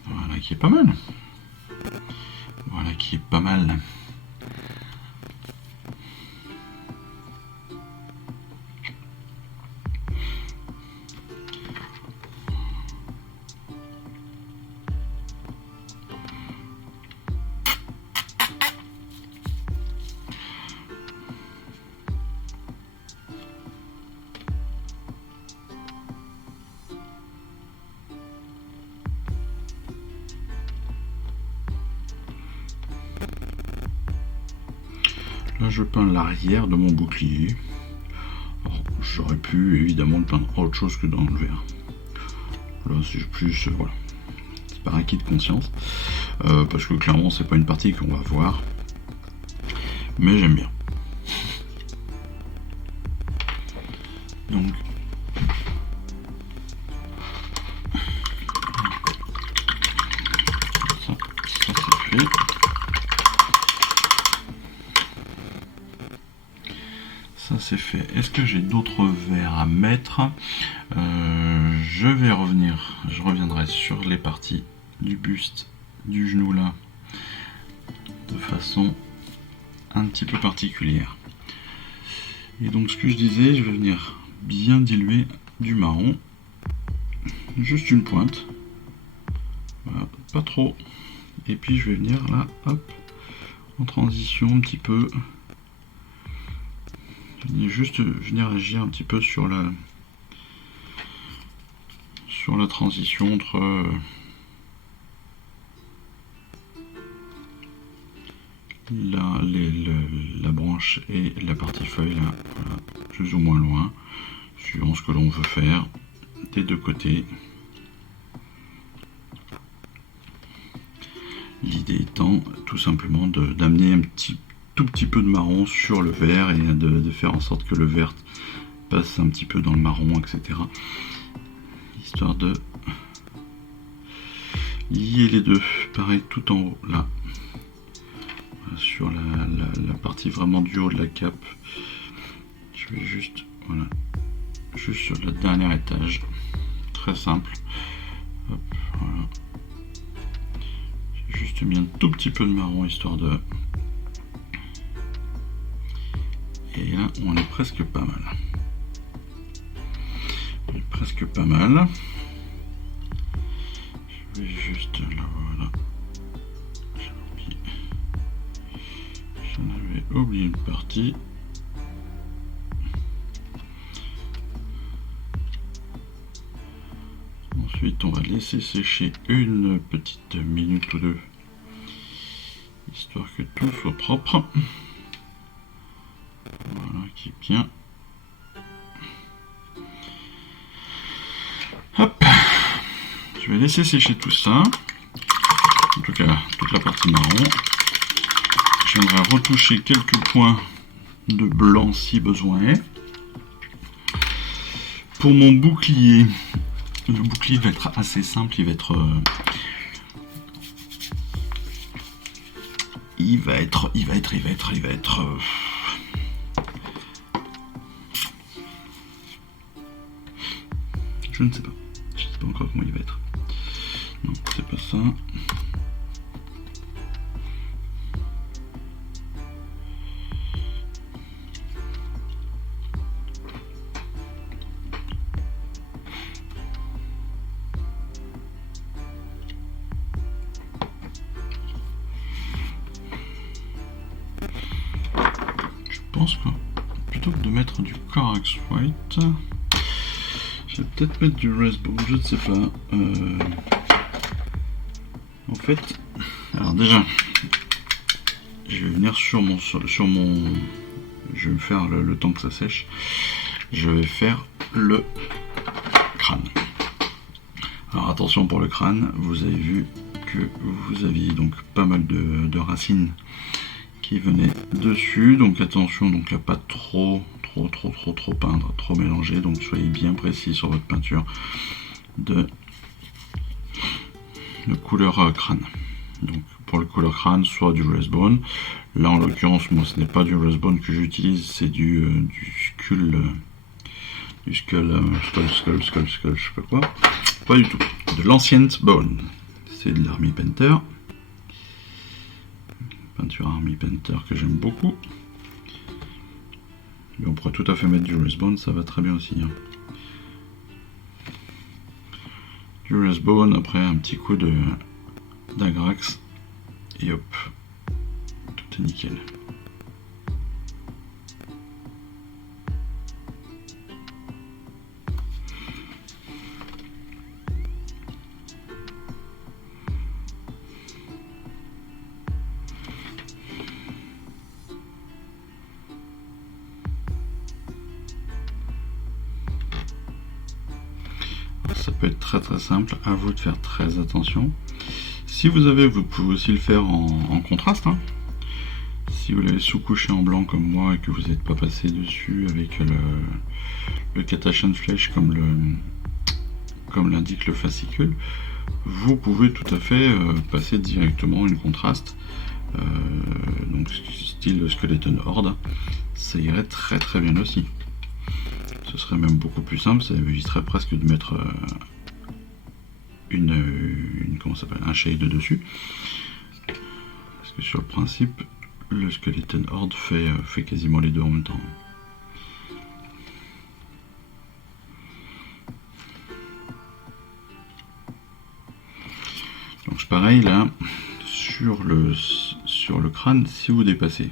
Voilà qui est pas mal. Voilà qui est pas mal. Là, je peins l'arrière de mon bouclier. J'aurais pu évidemment le peindre autre chose que dans le vert. Là, c'est plus voilà, c'est par acquis de conscience, parce que clairement, c'est pas une partie qu'on va voir, mais j'aime bien. Donc, ça c'est fait. Ça c'est fait. Est-ce que j'ai d'autres verres à mettre? Je reviendrai sur les parties du buste, du genou là, de façon un petit peu particulière. Et donc ce que je disais, je vais venir bien diluer du marron, juste une pointe, voilà, pas trop. Et puis je vais venir là, hop, en transition un petit peu. Juste venir agir un petit peu sur la transition entre la branche et la partie feuille là, voilà, plus ou moins loin, suivant ce que l'on veut faire des deux côtés. L'idée étant tout simplement d'amener un tout petit peu de marron sur le vert et de faire en sorte que le vert passe un petit peu dans le marron, etc. Histoire de lier les deux. Pareil tout en haut là, sur la partie vraiment du haut de la cape. Je vais juste, voilà, juste sur le dernier étage, très simple. Hop, voilà. J'ai juste mis un tout petit peu de marron histoire de... Et là, on est presque pas mal. On est presque pas mal. Je vais juste là, voilà. J'en avais oublié une partie. Ensuite, on va laisser sécher une petite minute ou deux, histoire que tout soit propre. Voilà, qui est bien. Hop, je vais laisser sécher tout ça, en tout cas toute la partie marron. J'aimerais retoucher quelques points de blanc si besoin est. Pour mon bouclier, le bouclier va être assez simple, il va être je ne sais pas. Je sais pas encore comment il va être. Non, c'est pas ça. pense que plutôt que de mettre du Corax White, je vais peut-être mettre du Raceborn, je ne sais pas. En fait, alors déjà, je vais venir sur mon, je vais faire le temps que ça sèche. Je vais faire le crâne. Alors attention pour le crâne, vous avez vu que vous aviez donc pas mal de racines qui venaient dessus, donc attention donc à pas trop peindre, trop mélanger, donc soyez bien précis sur votre peinture de couleur crâne. Donc pour le couleur crâne, soit du Raceborn, là en l'occurrence moi ce n'est pas du Raceborn que j'utilise, c'est du skull, je sais pas quoi, pas du tout, de l'Ancient Bone, c'est de l'Army Painter, peinture Army Painter que j'aime beaucoup, mais on pourrait tout à fait mettre du Raceborn, ça va très bien aussi, hein. Du Raceborn, après un petit coup d'Agrax, et hop, tout est nickel. Ça peut être très simple, à vous de faire très attention. Si vous avez, vous pouvez aussi le faire en contraste, hein. Si vous l'avez sous-couché en blanc comme moi et que vous n'êtes pas passé dessus avec le Catachan Flèche comme l'indique le fascicule, vous pouvez tout à fait passer directement une contraste, donc style Skeleton Horde, ça irait très bien aussi. Ce serait même beaucoup plus simple, ça éviterait presque de mettre comment ça s'appelle, un shade dessus. Parce que sur le principe, le Skeleton Horde fait quasiment les deux en même temps. Donc pareil là, sur le crâne, si vous dépassez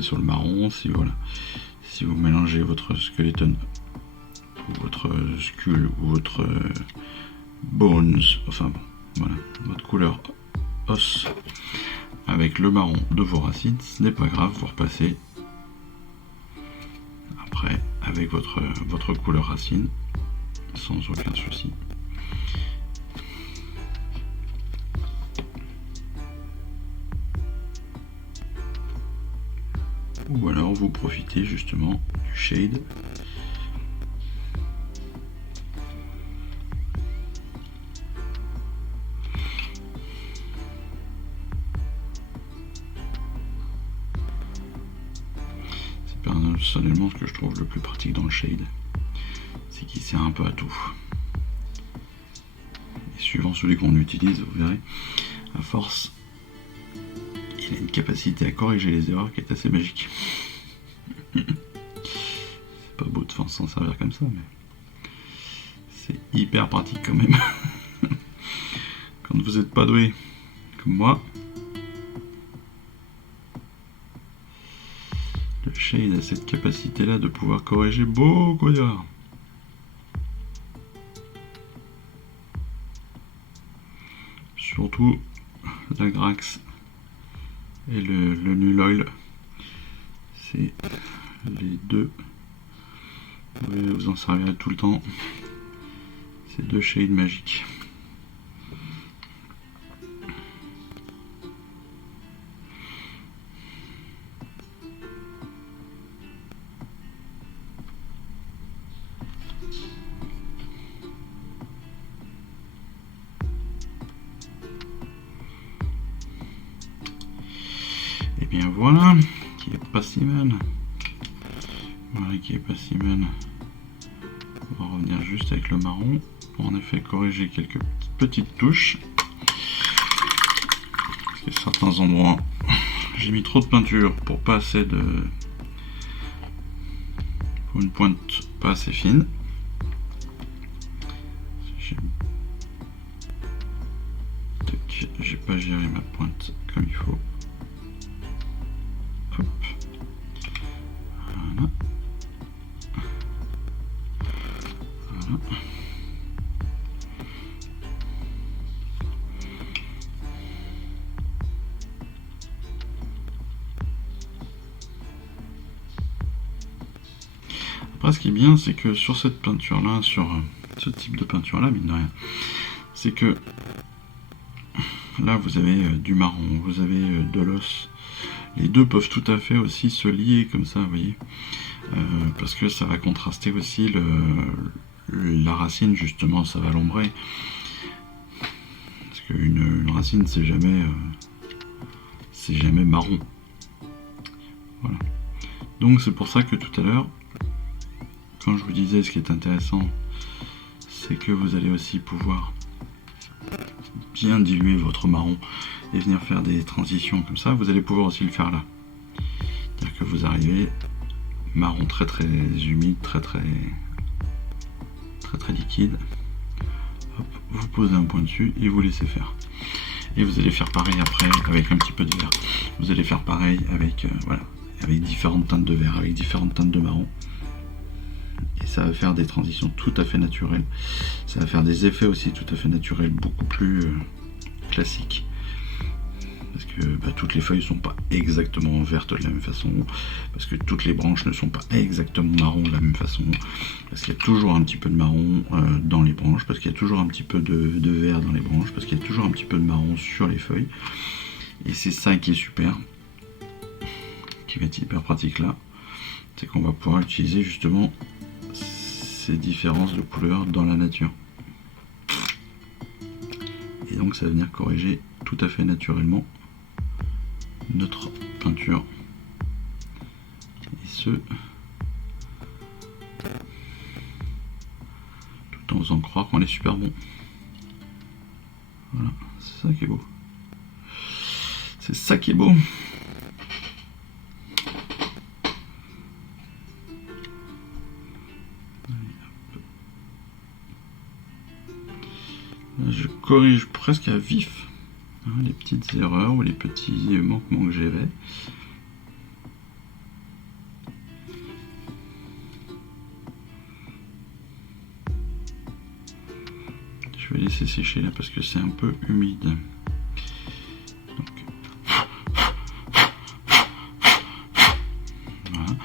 sur le marron, si vous mélangez votre skeleton ou votre skull ou votre bones, enfin bon, voilà, votre couleur os avec le marron de vos racines, ce n'est pas grave, vous repassez après avec votre couleur racine sans aucun souci. Ou alors vous profitez justement du shade. C'est personnellement ce que je trouve le plus pratique dans le shade, c'est qu'il sert un peu à tout. Et suivant celui qu'on utilise, vous verrez, à force, il a une capacité à corriger les erreurs qui est assez magique. C'est pas beau de s'en servir comme ça, mais c'est hyper pratique quand même. Quand vous n'êtes pas doué comme moi, le shade a cette capacité là de pouvoir corriger beaucoup d'erreurs. Surtout la Grax et le Null Oil, c'est les deux, vous en servirez tout le temps, ces deux shades magiques. Et bien voilà, qui est pas si mal. Voilà qui est pas si mal. On va revenir juste avec le marron pour en effet corriger quelques petites touches. Parce que certains endroits, j'ai mis trop de peinture pour pas assez pour une pointe pas assez fine. J'ai pas géré ma pointe comme il faut. Hop. Après, ce qui est bien, c'est que sur cette peinture-là, sur ce type de peinture-là, mine de rien, c'est que là, vous avez du marron, vous avez de l'os. Les deux peuvent tout à fait aussi se lier comme ça, vous voyez. Parce que ça va contraster aussi la racine, justement, ça va l'ombrer. Parce qu'une racine, c'est jamais marron. Voilà. Donc c'est pour ça que tout à l'heure, quand je vous disais ce qui est intéressant, c'est que vous allez aussi pouvoir bien diluer votre marron et venir faire des transitions comme ça. Vous allez pouvoir aussi le faire là. C'est-à-dire que vous arrivez marron très très humide, très liquide. Hop, vous posez un point dessus et vous laissez faire. Et vous allez faire pareil après avec un petit peu de vert. Vous allez faire pareil avec voilà, avec différentes teintes de vert, avec différentes teintes de marron. Et ça va faire des transitions tout à fait naturelles. Ça va faire des effets aussi tout à fait naturels, beaucoup plus classiques. Parce que toutes les feuilles ne sont pas exactement vertes de la même façon, parce que toutes les branches ne sont pas exactement marron de la même façon, parce qu'il y a toujours un petit peu de marron dans les branches, parce qu'il y a toujours un petit peu de vert dans les branches, parce qu'il y a toujours un petit peu de marron sur les feuilles. Et c'est ça qui est super, qui va être hyper pratique là, c'est qu'on va pouvoir utiliser justement ces différences de couleurs dans la nature. Et donc ça va venir corriger tout à fait naturellement notre peinture. Et ce, tout en faisant croire qu'on est super bon. Voilà, c'est ça qui est beau. C'est ça qui est beau. Là, je corrige presque à vif les petites erreurs ou les petits manquements que j'avais. Je vais laisser sécher là parce que c'est un peu humide. Donc, voilà.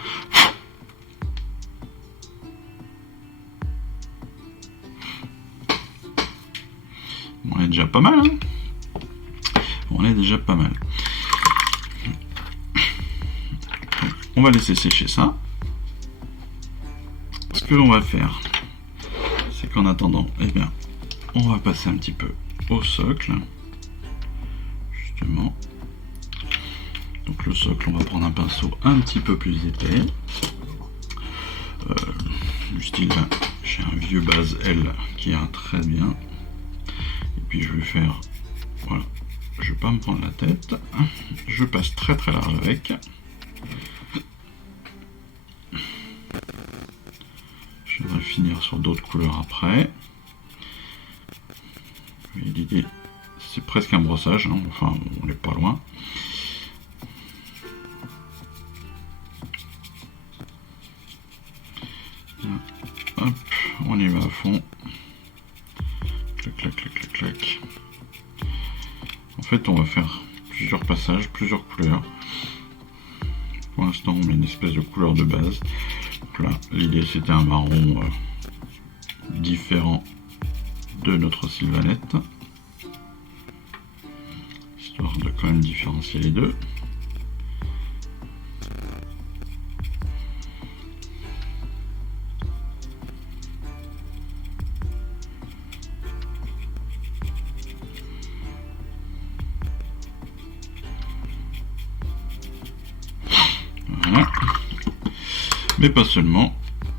Bon, on est déjà pas mal, hein. On est déjà pas mal. Donc, on va laisser sécher ça. Ce que l'on va faire, c'est qu'en attendant, eh bien, on va passer un petit peu au socle, justement. Donc le socle, on va prendre un pinceau un petit peu plus épais. Du style, j'ai un vieux base L qui ira très bien. Et puis je vais faire, voilà, je vais pas me prendre la tête. Je passe très très large avec. Je vais finir sur d'autres couleurs après. L'idée, c'est presque un brossage, hein. Enfin, on n'est pas loin. Hop, on y va à fond. Clac, clac, clac, clac, clac. En fait, on va faire plusieurs passages, plusieurs couleurs. Pour l'instant, on met une espèce de couleur de base. Donc là, l'idée, c'était un marron différent de notre sylvanette, histoire de quand même différencier les deux. Voilà. Mais pas seulement.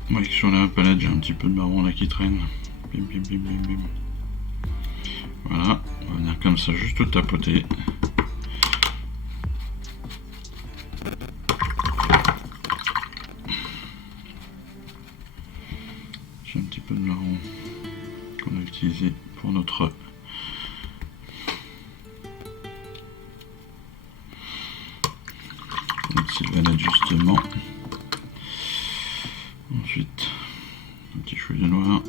Moi, sur la palette, j'ai un petit peu de marron là qui traîne. Bim, bim, bim, bim, bim. Voilà, on va venir comme ça, juste tapoter. J'ai un petit peu de marron qu'on a utilisé pour notre sylvanette justement. Ensuite, un petit chouïa de noir.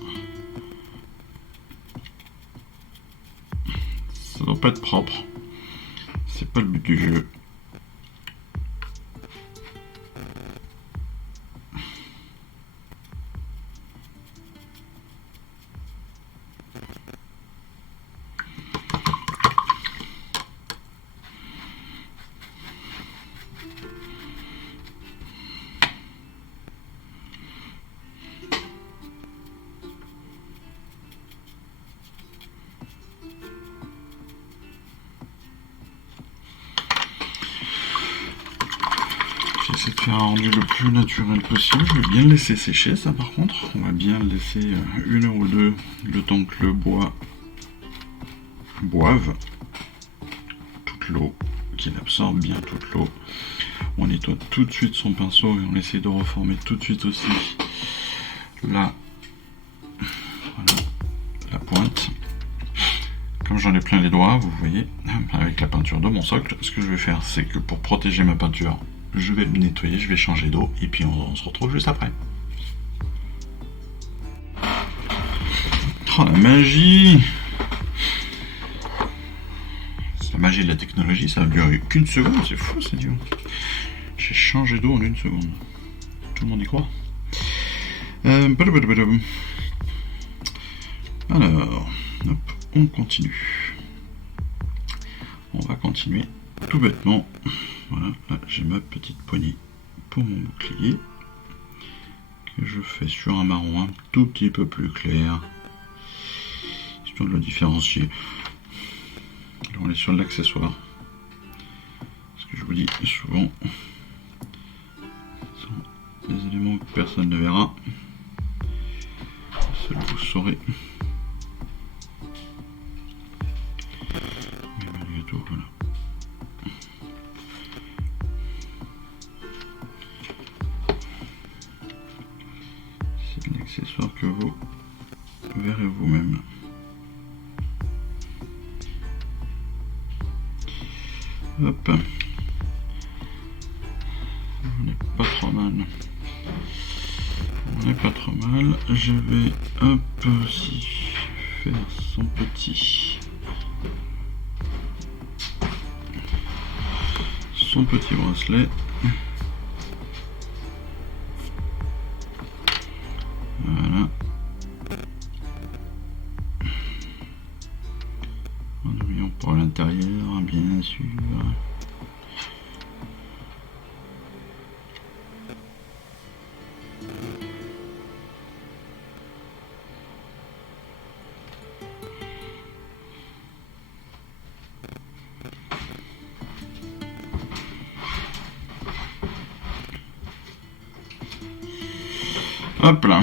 Ça doit pas être propre. C'est pas le but du jeu. essayer de faire un rendu le plus naturel possible. Je vais bien le laisser sécher, ça par contre. On va bien le laisser 1 heure ou 2, le temps que le bois boive toute l'eau, qu'il absorbe bien toute l'eau. On nettoie tout de suite son pinceau et on essaie de reformer tout de suite aussi la pointe. Comme j'en ai plein les doigts, vous voyez, avec la peinture de mon socle, ce que je vais faire, c'est que pour protéger ma peinture, je vais le nettoyer, je vais changer d'eau, et puis on se retrouve juste après. Oh la magie! C'est la magie de la technologie, ça va durer qu'une seconde, c'est fou, c'est dur. J'ai changé d'eau en 1 seconde. Tout le monde y croit. Alors, hop, on continue. On va continuer tout bêtement. Voilà, là j'ai ma petite poignée pour mon bouclier que je fais sur un marron un tout petit peu plus clair, histoire de le différencier. Là, on est sur l'accessoire. Ce que je vous dis souvent, ce sont des éléments que personne ne verra. Seul vous saurez. Mais malgré tout, voilà. C'est un accessoire que vous verrez vous-même. Hop. On n'est pas trop mal. On n'est pas trop mal. Je vais un peu aussi faire son petit bracelet. Voilà. En oubliant pour l'intérieur, bien sûr. Hop là.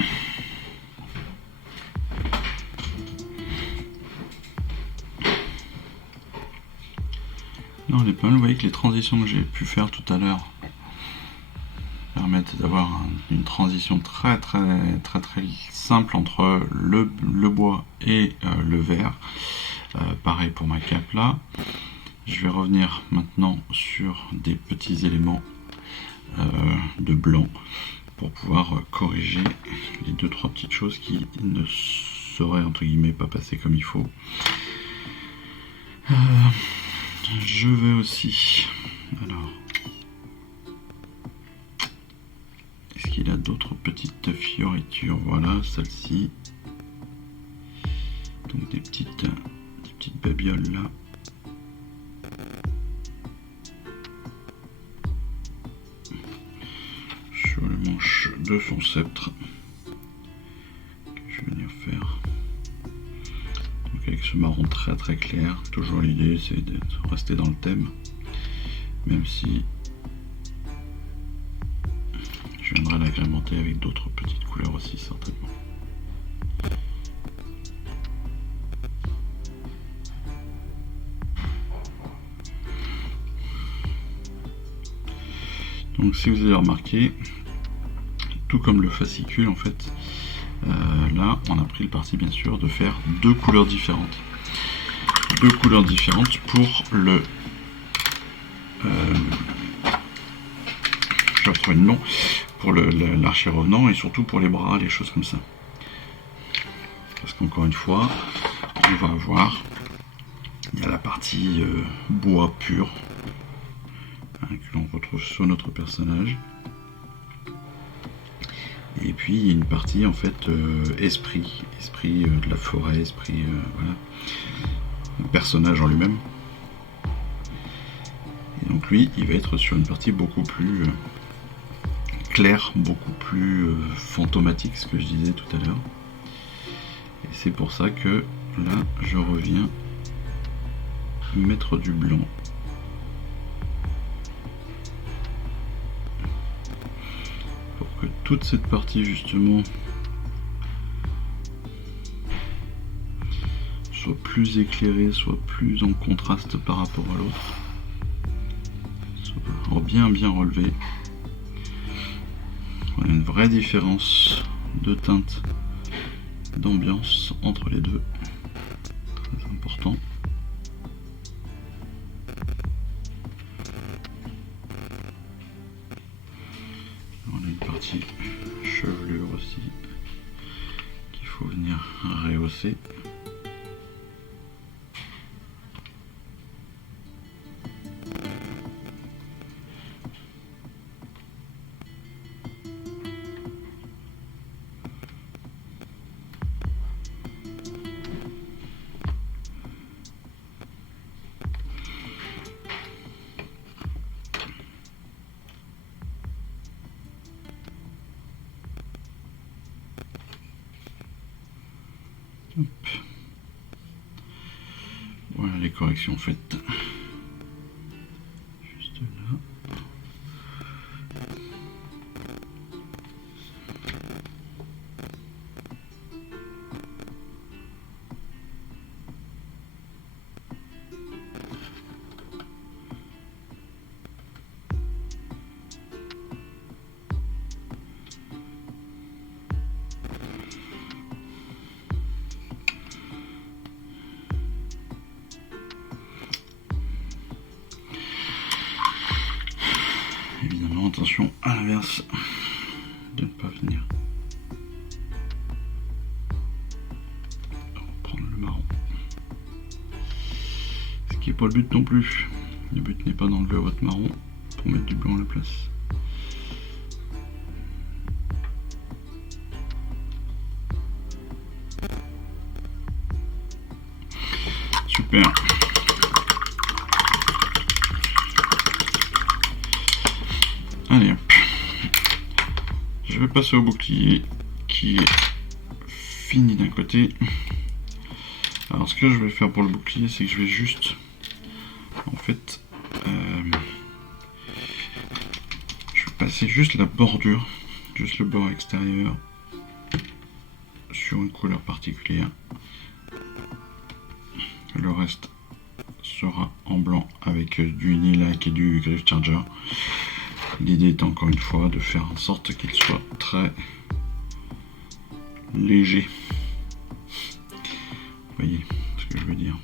Là on est pas mal, vous voyez que les transitions que j'ai pu faire tout à l'heure permettent d'avoir une transition très simple entre le bois et le verre. Pareil pour ma cape là. Je vais revenir maintenant sur des petits éléments de blanc pour pouvoir corriger les 2-3 petites choses qui ne seraient entre guillemets pas passées comme il faut. Je vais aussi, alors, est-ce qu'il a d'autres petites fioritures? Voilà, celle-ci, donc des petites babioles là. Sur le manche de son sceptre que je vais venir faire. Donc avec ce marron très clair, toujours l'idée c'est de rester dans le thème, même si je viendrai l'agrémenter avec d'autres petites couleurs aussi certainement. Donc si vous avez remarqué, tout comme le fascicule en fait, là on a pris le parti bien sûr de faire 2 couleurs différentes. 2 couleurs différentes pour le... je vais retrouver le nom, pour l'archer revenant et surtout pour les bras, les choses comme ça. Parce qu'encore une fois, on va avoir, il y a la partie bois pur, que l'on retrouve sur notre personnage, et puis il y a une partie en fait esprit de la forêt, voilà, le personnage en lui-même. Et donc lui il va être sur une partie beaucoup plus claire, beaucoup plus fantomatique, ce que je disais tout à l'heure, et c'est pour ça que là je reviens mettre du blanc toute cette partie justement soit plus éclairée, soit plus en contraste par rapport à l'autre, soit bien relevé. On a une vraie différence de teinte, d'ambiance entre les deux, très important. On a une partie chevelure aussi qu'il faut venir rehausser. Voilà les corrections faites. Juste là. Évidemment, attention à l'inverse, de ne pas venir reprendre le marron. Ce qui n'est pas le but non plus. Le but n'est pas d'enlever votre marron pour mettre du blanc à la place. Super. Allez hop. Je vais passer au bouclier qui est fini d'un côté. Alors ce que je vais faire pour le bouclier, c'est que je vais juste en fait je vais passer juste la bordure, juste le bord extérieur sur une couleur particulière. Le reste sera en blanc avec du Nilak et du Griff Charger. L'idée est encore une fois de faire en sorte qu'il soit très léger. Vous voyez ce que je veux dire.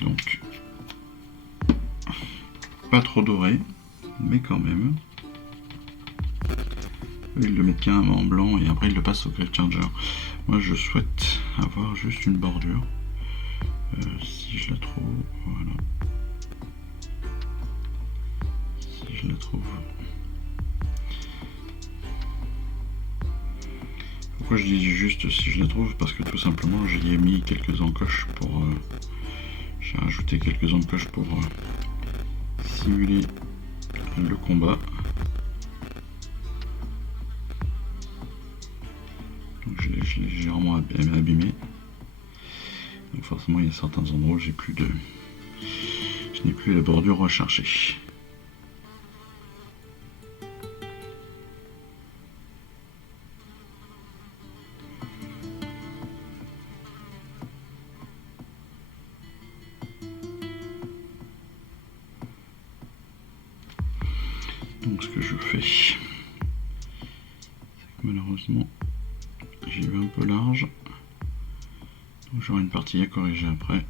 Donc, pas trop doré, mais quand même. Ils le mettent carrément en blanc et après ils le passent au Griff Charger. Moi je souhaite avoir juste une bordure. Si je la trouve, voilà. Si je la trouve. Pourquoi je dis juste si je la trouve? Parce que tout simplement j'y ai mis quelques encoches pour... j'ai rajouté quelques encoches pour simuler le combat. Donc je l'ai légèrement abîmé. Donc forcément il y a certains endroits où je n'ai plus la bordure recherchée. Donc ce que je fais, c'est que malheureusement j'ai eu un peu large, donc j'aurai une partie à corriger après.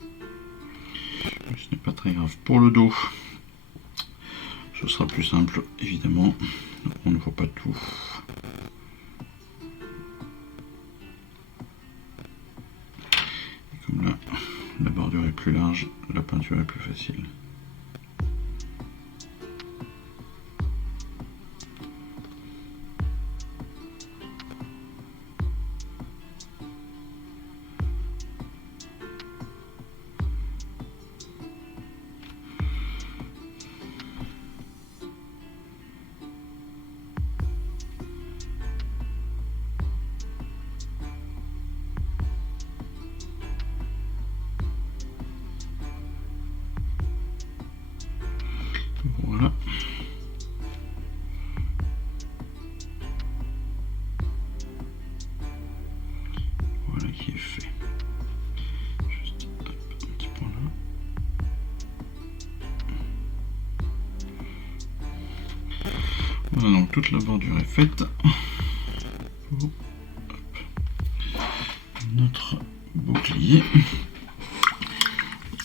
Mais ce n'est pas très grave. Pour le dos, ce sera plus simple évidemment, donc on ne voit pas tout. Comme là, la bordure est plus large, la peinture est plus facile. Voilà, donc toute la bordure est faite. Pour, notre bouclier.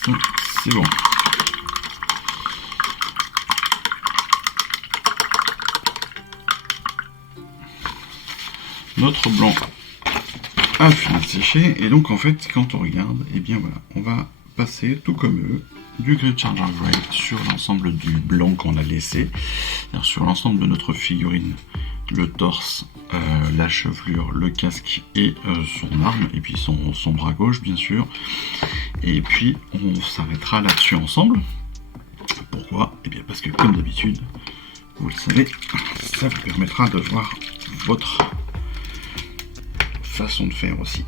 Ça, c'est bon. Notre blanc a fini de sécher, et donc en fait, quand on regarde, et bien voilà, on va passer tout comme eux du Great Charger Grey sur l'ensemble du blanc qu'on a laissé, c'est-à-dire sur l'ensemble de notre figurine, le torse, la chevelure, le casque et son arme, et puis son bras gauche bien sûr. Et puis on s'arrêtera là-dessus ensemble. Pourquoi? Et bien parce que comme d'habitude, vous le savez, ça vous permettra de voir votre façon de faire aussi.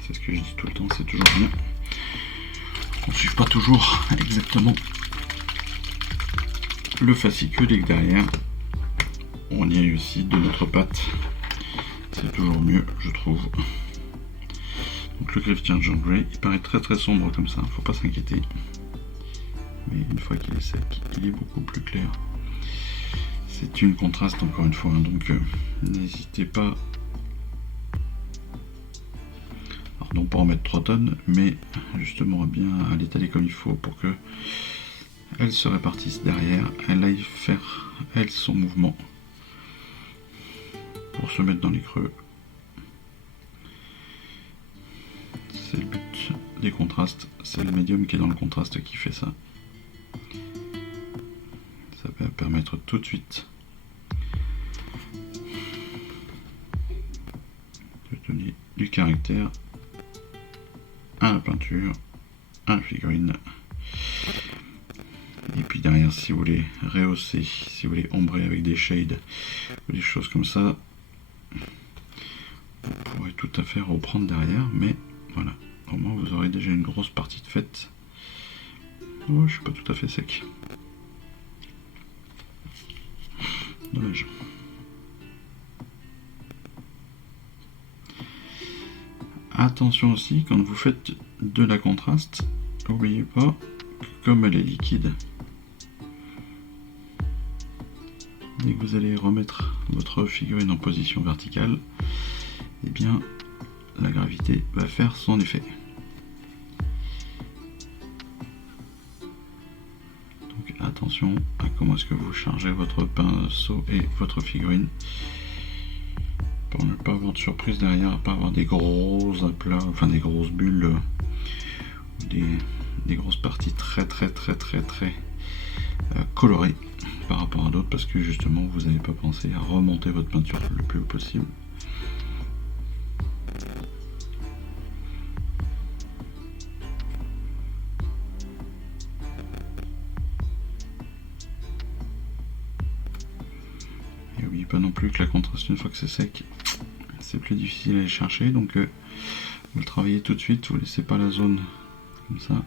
C'est ce que je dis tout le temps, c'est toujours bien. On ne suit pas toujours exactement le fascicule et que derrière on y aille aussi de notre patte. C'est toujours mieux, je trouve. Donc le Great Charger Grey, il paraît très très sombre comme ça, faut pas s'inquiéter. Mais une fois qu'il est sec, il est beaucoup plus clair. C'est une contraste encore une fois, hein, donc n'hésitez pas. Alors non pas en mettre 3 tonnes, mais justement bien à l'étaler comme il faut pour que elle se répartisse derrière, elle aille faire elle son mouvement pour se mettre dans les creux. C'est le but des contrastes, c'est le médium qui est dans le contraste qui fait ça. Ça va permettre tout de suite de donner du caractère à la peinture, à la figurine. Et puis derrière, si vous voulez rehausser, si vous voulez ombrer avec des shades ou des choses comme ça, vous pourrez tout à fait reprendre derrière, mais voilà, au moins vous aurez déjà une grosse partie de faite. Oh, je suis pas tout à fait sec. Dommage. Attention aussi, quand vous faites de la contraste, n'oubliez pas que comme elle est liquide, dès que vous allez remettre votre figurine en position verticale, eh bien la gravité va faire son effet. Donc attention à comment est-ce que vous chargez votre pinceau et votre figurine pour ne pas avoir de surprise derrière, pas avoir des gros aplats, enfin des grosses bulles ou des grosses parties très colorées par rapport à d'autres, parce que justement vous n'avez pas pensé à remonter votre peinture le plus haut possible. Et n'oubliez pas non plus que la contraste, une fois que c'est sec, c'est plus difficile à aller chercher, donc vous le travaillez tout de suite, vous laissez pas la zone comme ça.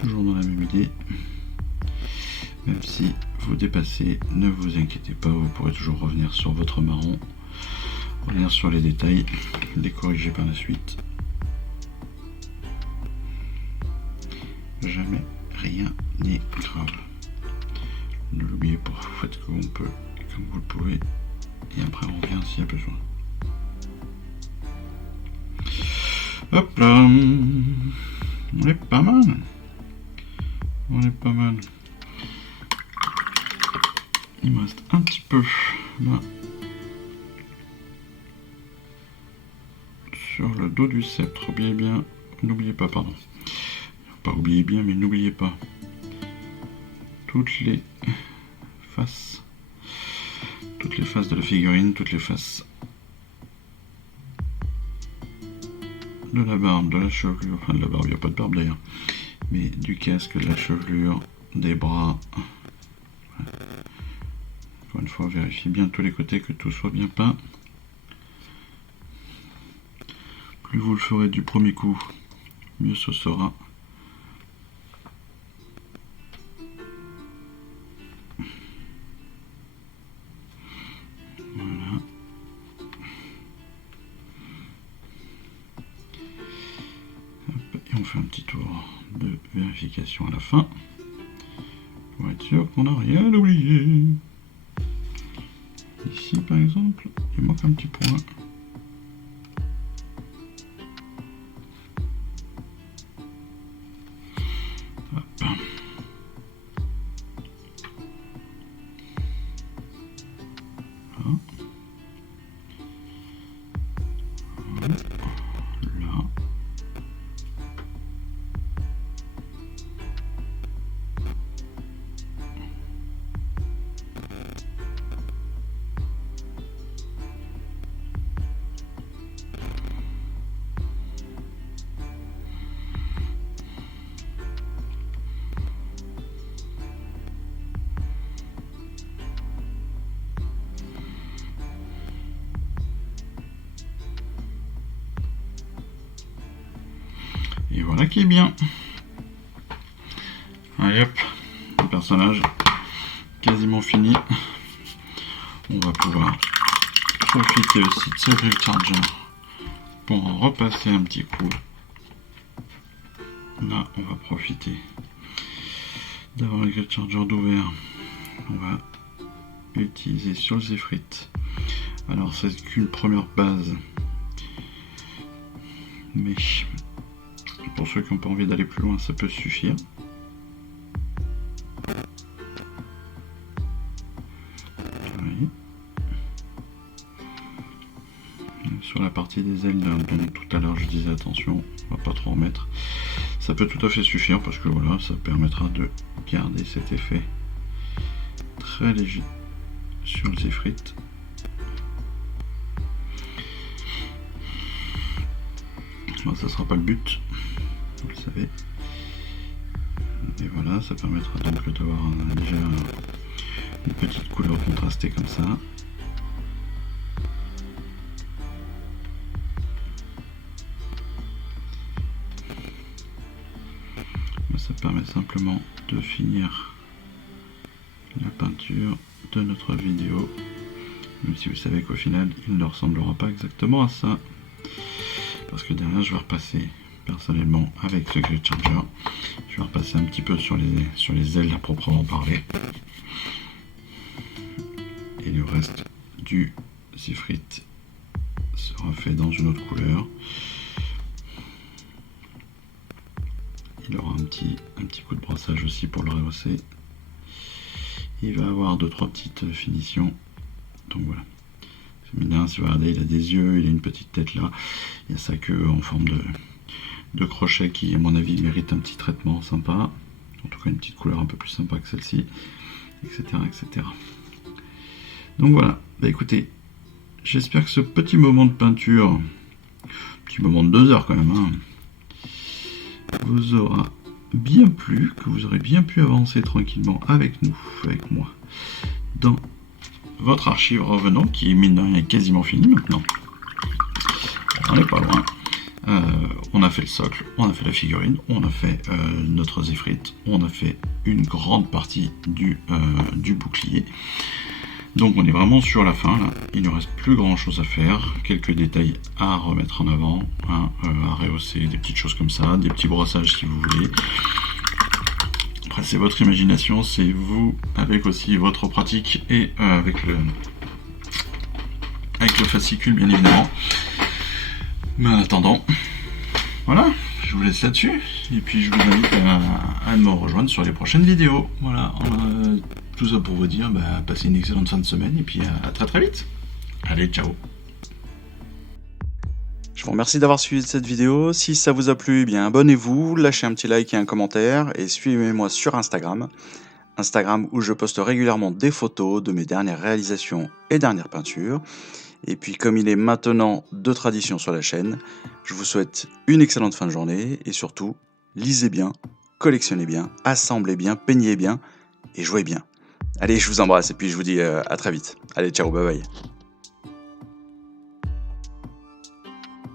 Toujours dans la même idée. Même si vous dépassez, ne vous inquiétez pas, vous pourrez toujours revenir sur votre marron, revenir sur les détails, les corriger par la suite. Jamais rien n'est grave. Ne l'oubliez pas, vous faites comme on peut et comme vous le pouvez, et après on revient s'il y a besoin. Hop là, on est pas mal. On est pas mal. Il me reste un petit peu là sur le dos du sceptre. N'oubliez pas, pardon. Pas oubliez bien, mais n'oubliez pas toutes les faces de la figurine, toutes les faces de la barbe, de la chevelure, enfin de la barbe, il n'y a pas de barbe d'ailleurs, mais du casque, de la chevelure, des bras. Encore une fois, vérifiez bien de tous les côtés que tout soit bien peint. Plus vous le ferez du premier coup, mieux ce sera. Voilà. Hop, et on fait un petit tour de vérification à la fin, pour être sûr qu'on n'a rien oublié. Ici par exemple, il manque un petit point. Hop. Voilà. Là. Et voilà qui est bien. Allez hop, le personnage quasiment fini. On va pouvoir profiter aussi de ce Grill Charger pour en repasser un petit coup. Là, on va profiter d'avoir le Grill Charger d'ouvert. On va utiliser sur le Zephyrite. Alors, c'est qu'une première base, mais pour ceux qui n'ont pas envie d'aller plus loin, ça peut suffire. Oui. Sur la partie des ailes dont tout à l'heure je disais attention, on va pas trop en mettre. Ça peut tout à fait suffire parce que voilà, ça permettra de garder cet effet très léger sur le Zephyrite. Bon, ça sera pas le but, vous le savez. Et voilà, ça permettra donc d'avoir déjà une petite couleur contrastée comme ça. Ça permet simplement de finir la peinture de notre vidéo, même si vous savez qu'au final il ne ressemblera pas exactement à ça, parce que derrière je vais repasser personnellement avec ce Grill Charger, je vais repasser un petit peu sur les ailes à proprement parler, et le reste du Zephyrite sera fait dans une autre couleur. Il aura un petit coup de brossage aussi pour le rehausser. Il va avoir 2-3 petites finitions. Donc voilà. C'est mignon, si vous regardez, il a des yeux, il a une petite tête là. Il y a sa queue en forme de crochet qui, à mon avis, mérite un petit traitement sympa. En tout cas, une petite couleur un peu plus sympa que celle-ci, etc., etc. Donc voilà. Bah écoutez, j'espère que ce petit moment de peinture, petit moment de 2 heures quand même, hein, vous aura bien plu, que vous aurez bien pu avancer tranquillement avec nous, avec moi, dans votre archive revenant, qui est mine de rien quasiment fini maintenant. On n'est pas loin. On a fait le socle, on a fait la figurine, on a fait notre Zephyrite, on a fait une grande partie du bouclier. Donc on est vraiment sur la fin là. Il ne reste plus grand chose à faire, quelques détails à remettre en avant, hein, à rehausser, des petites choses comme ça, des petits brossages si vous voulez. Après c'est votre imagination, c'est vous avec aussi votre pratique et avec le fascicule bien évidemment. Mais en attendant, voilà, je vous laisse là-dessus et puis je vous invite à me rejoindre sur les prochaines vidéos. Voilà. Tout ça pour vous dire, passez une excellente fin de semaine et puis à très très vite. Allez, ciao. Je vous remercie d'avoir suivi cette vidéo. Si ça vous a plu, eh bien abonnez-vous, lâchez un petit like et un commentaire et suivez-moi sur Instagram. Instagram où je poste régulièrement des photos de mes dernières réalisations et dernières peintures. Et puis comme il est maintenant de tradition sur la chaîne, je vous souhaite une excellente fin de journée et surtout, lisez bien, collectionnez bien, assemblez bien, peignez bien et jouez bien. Allez, je vous embrasse et puis je vous dis à très vite. Allez, ciao, bye bye.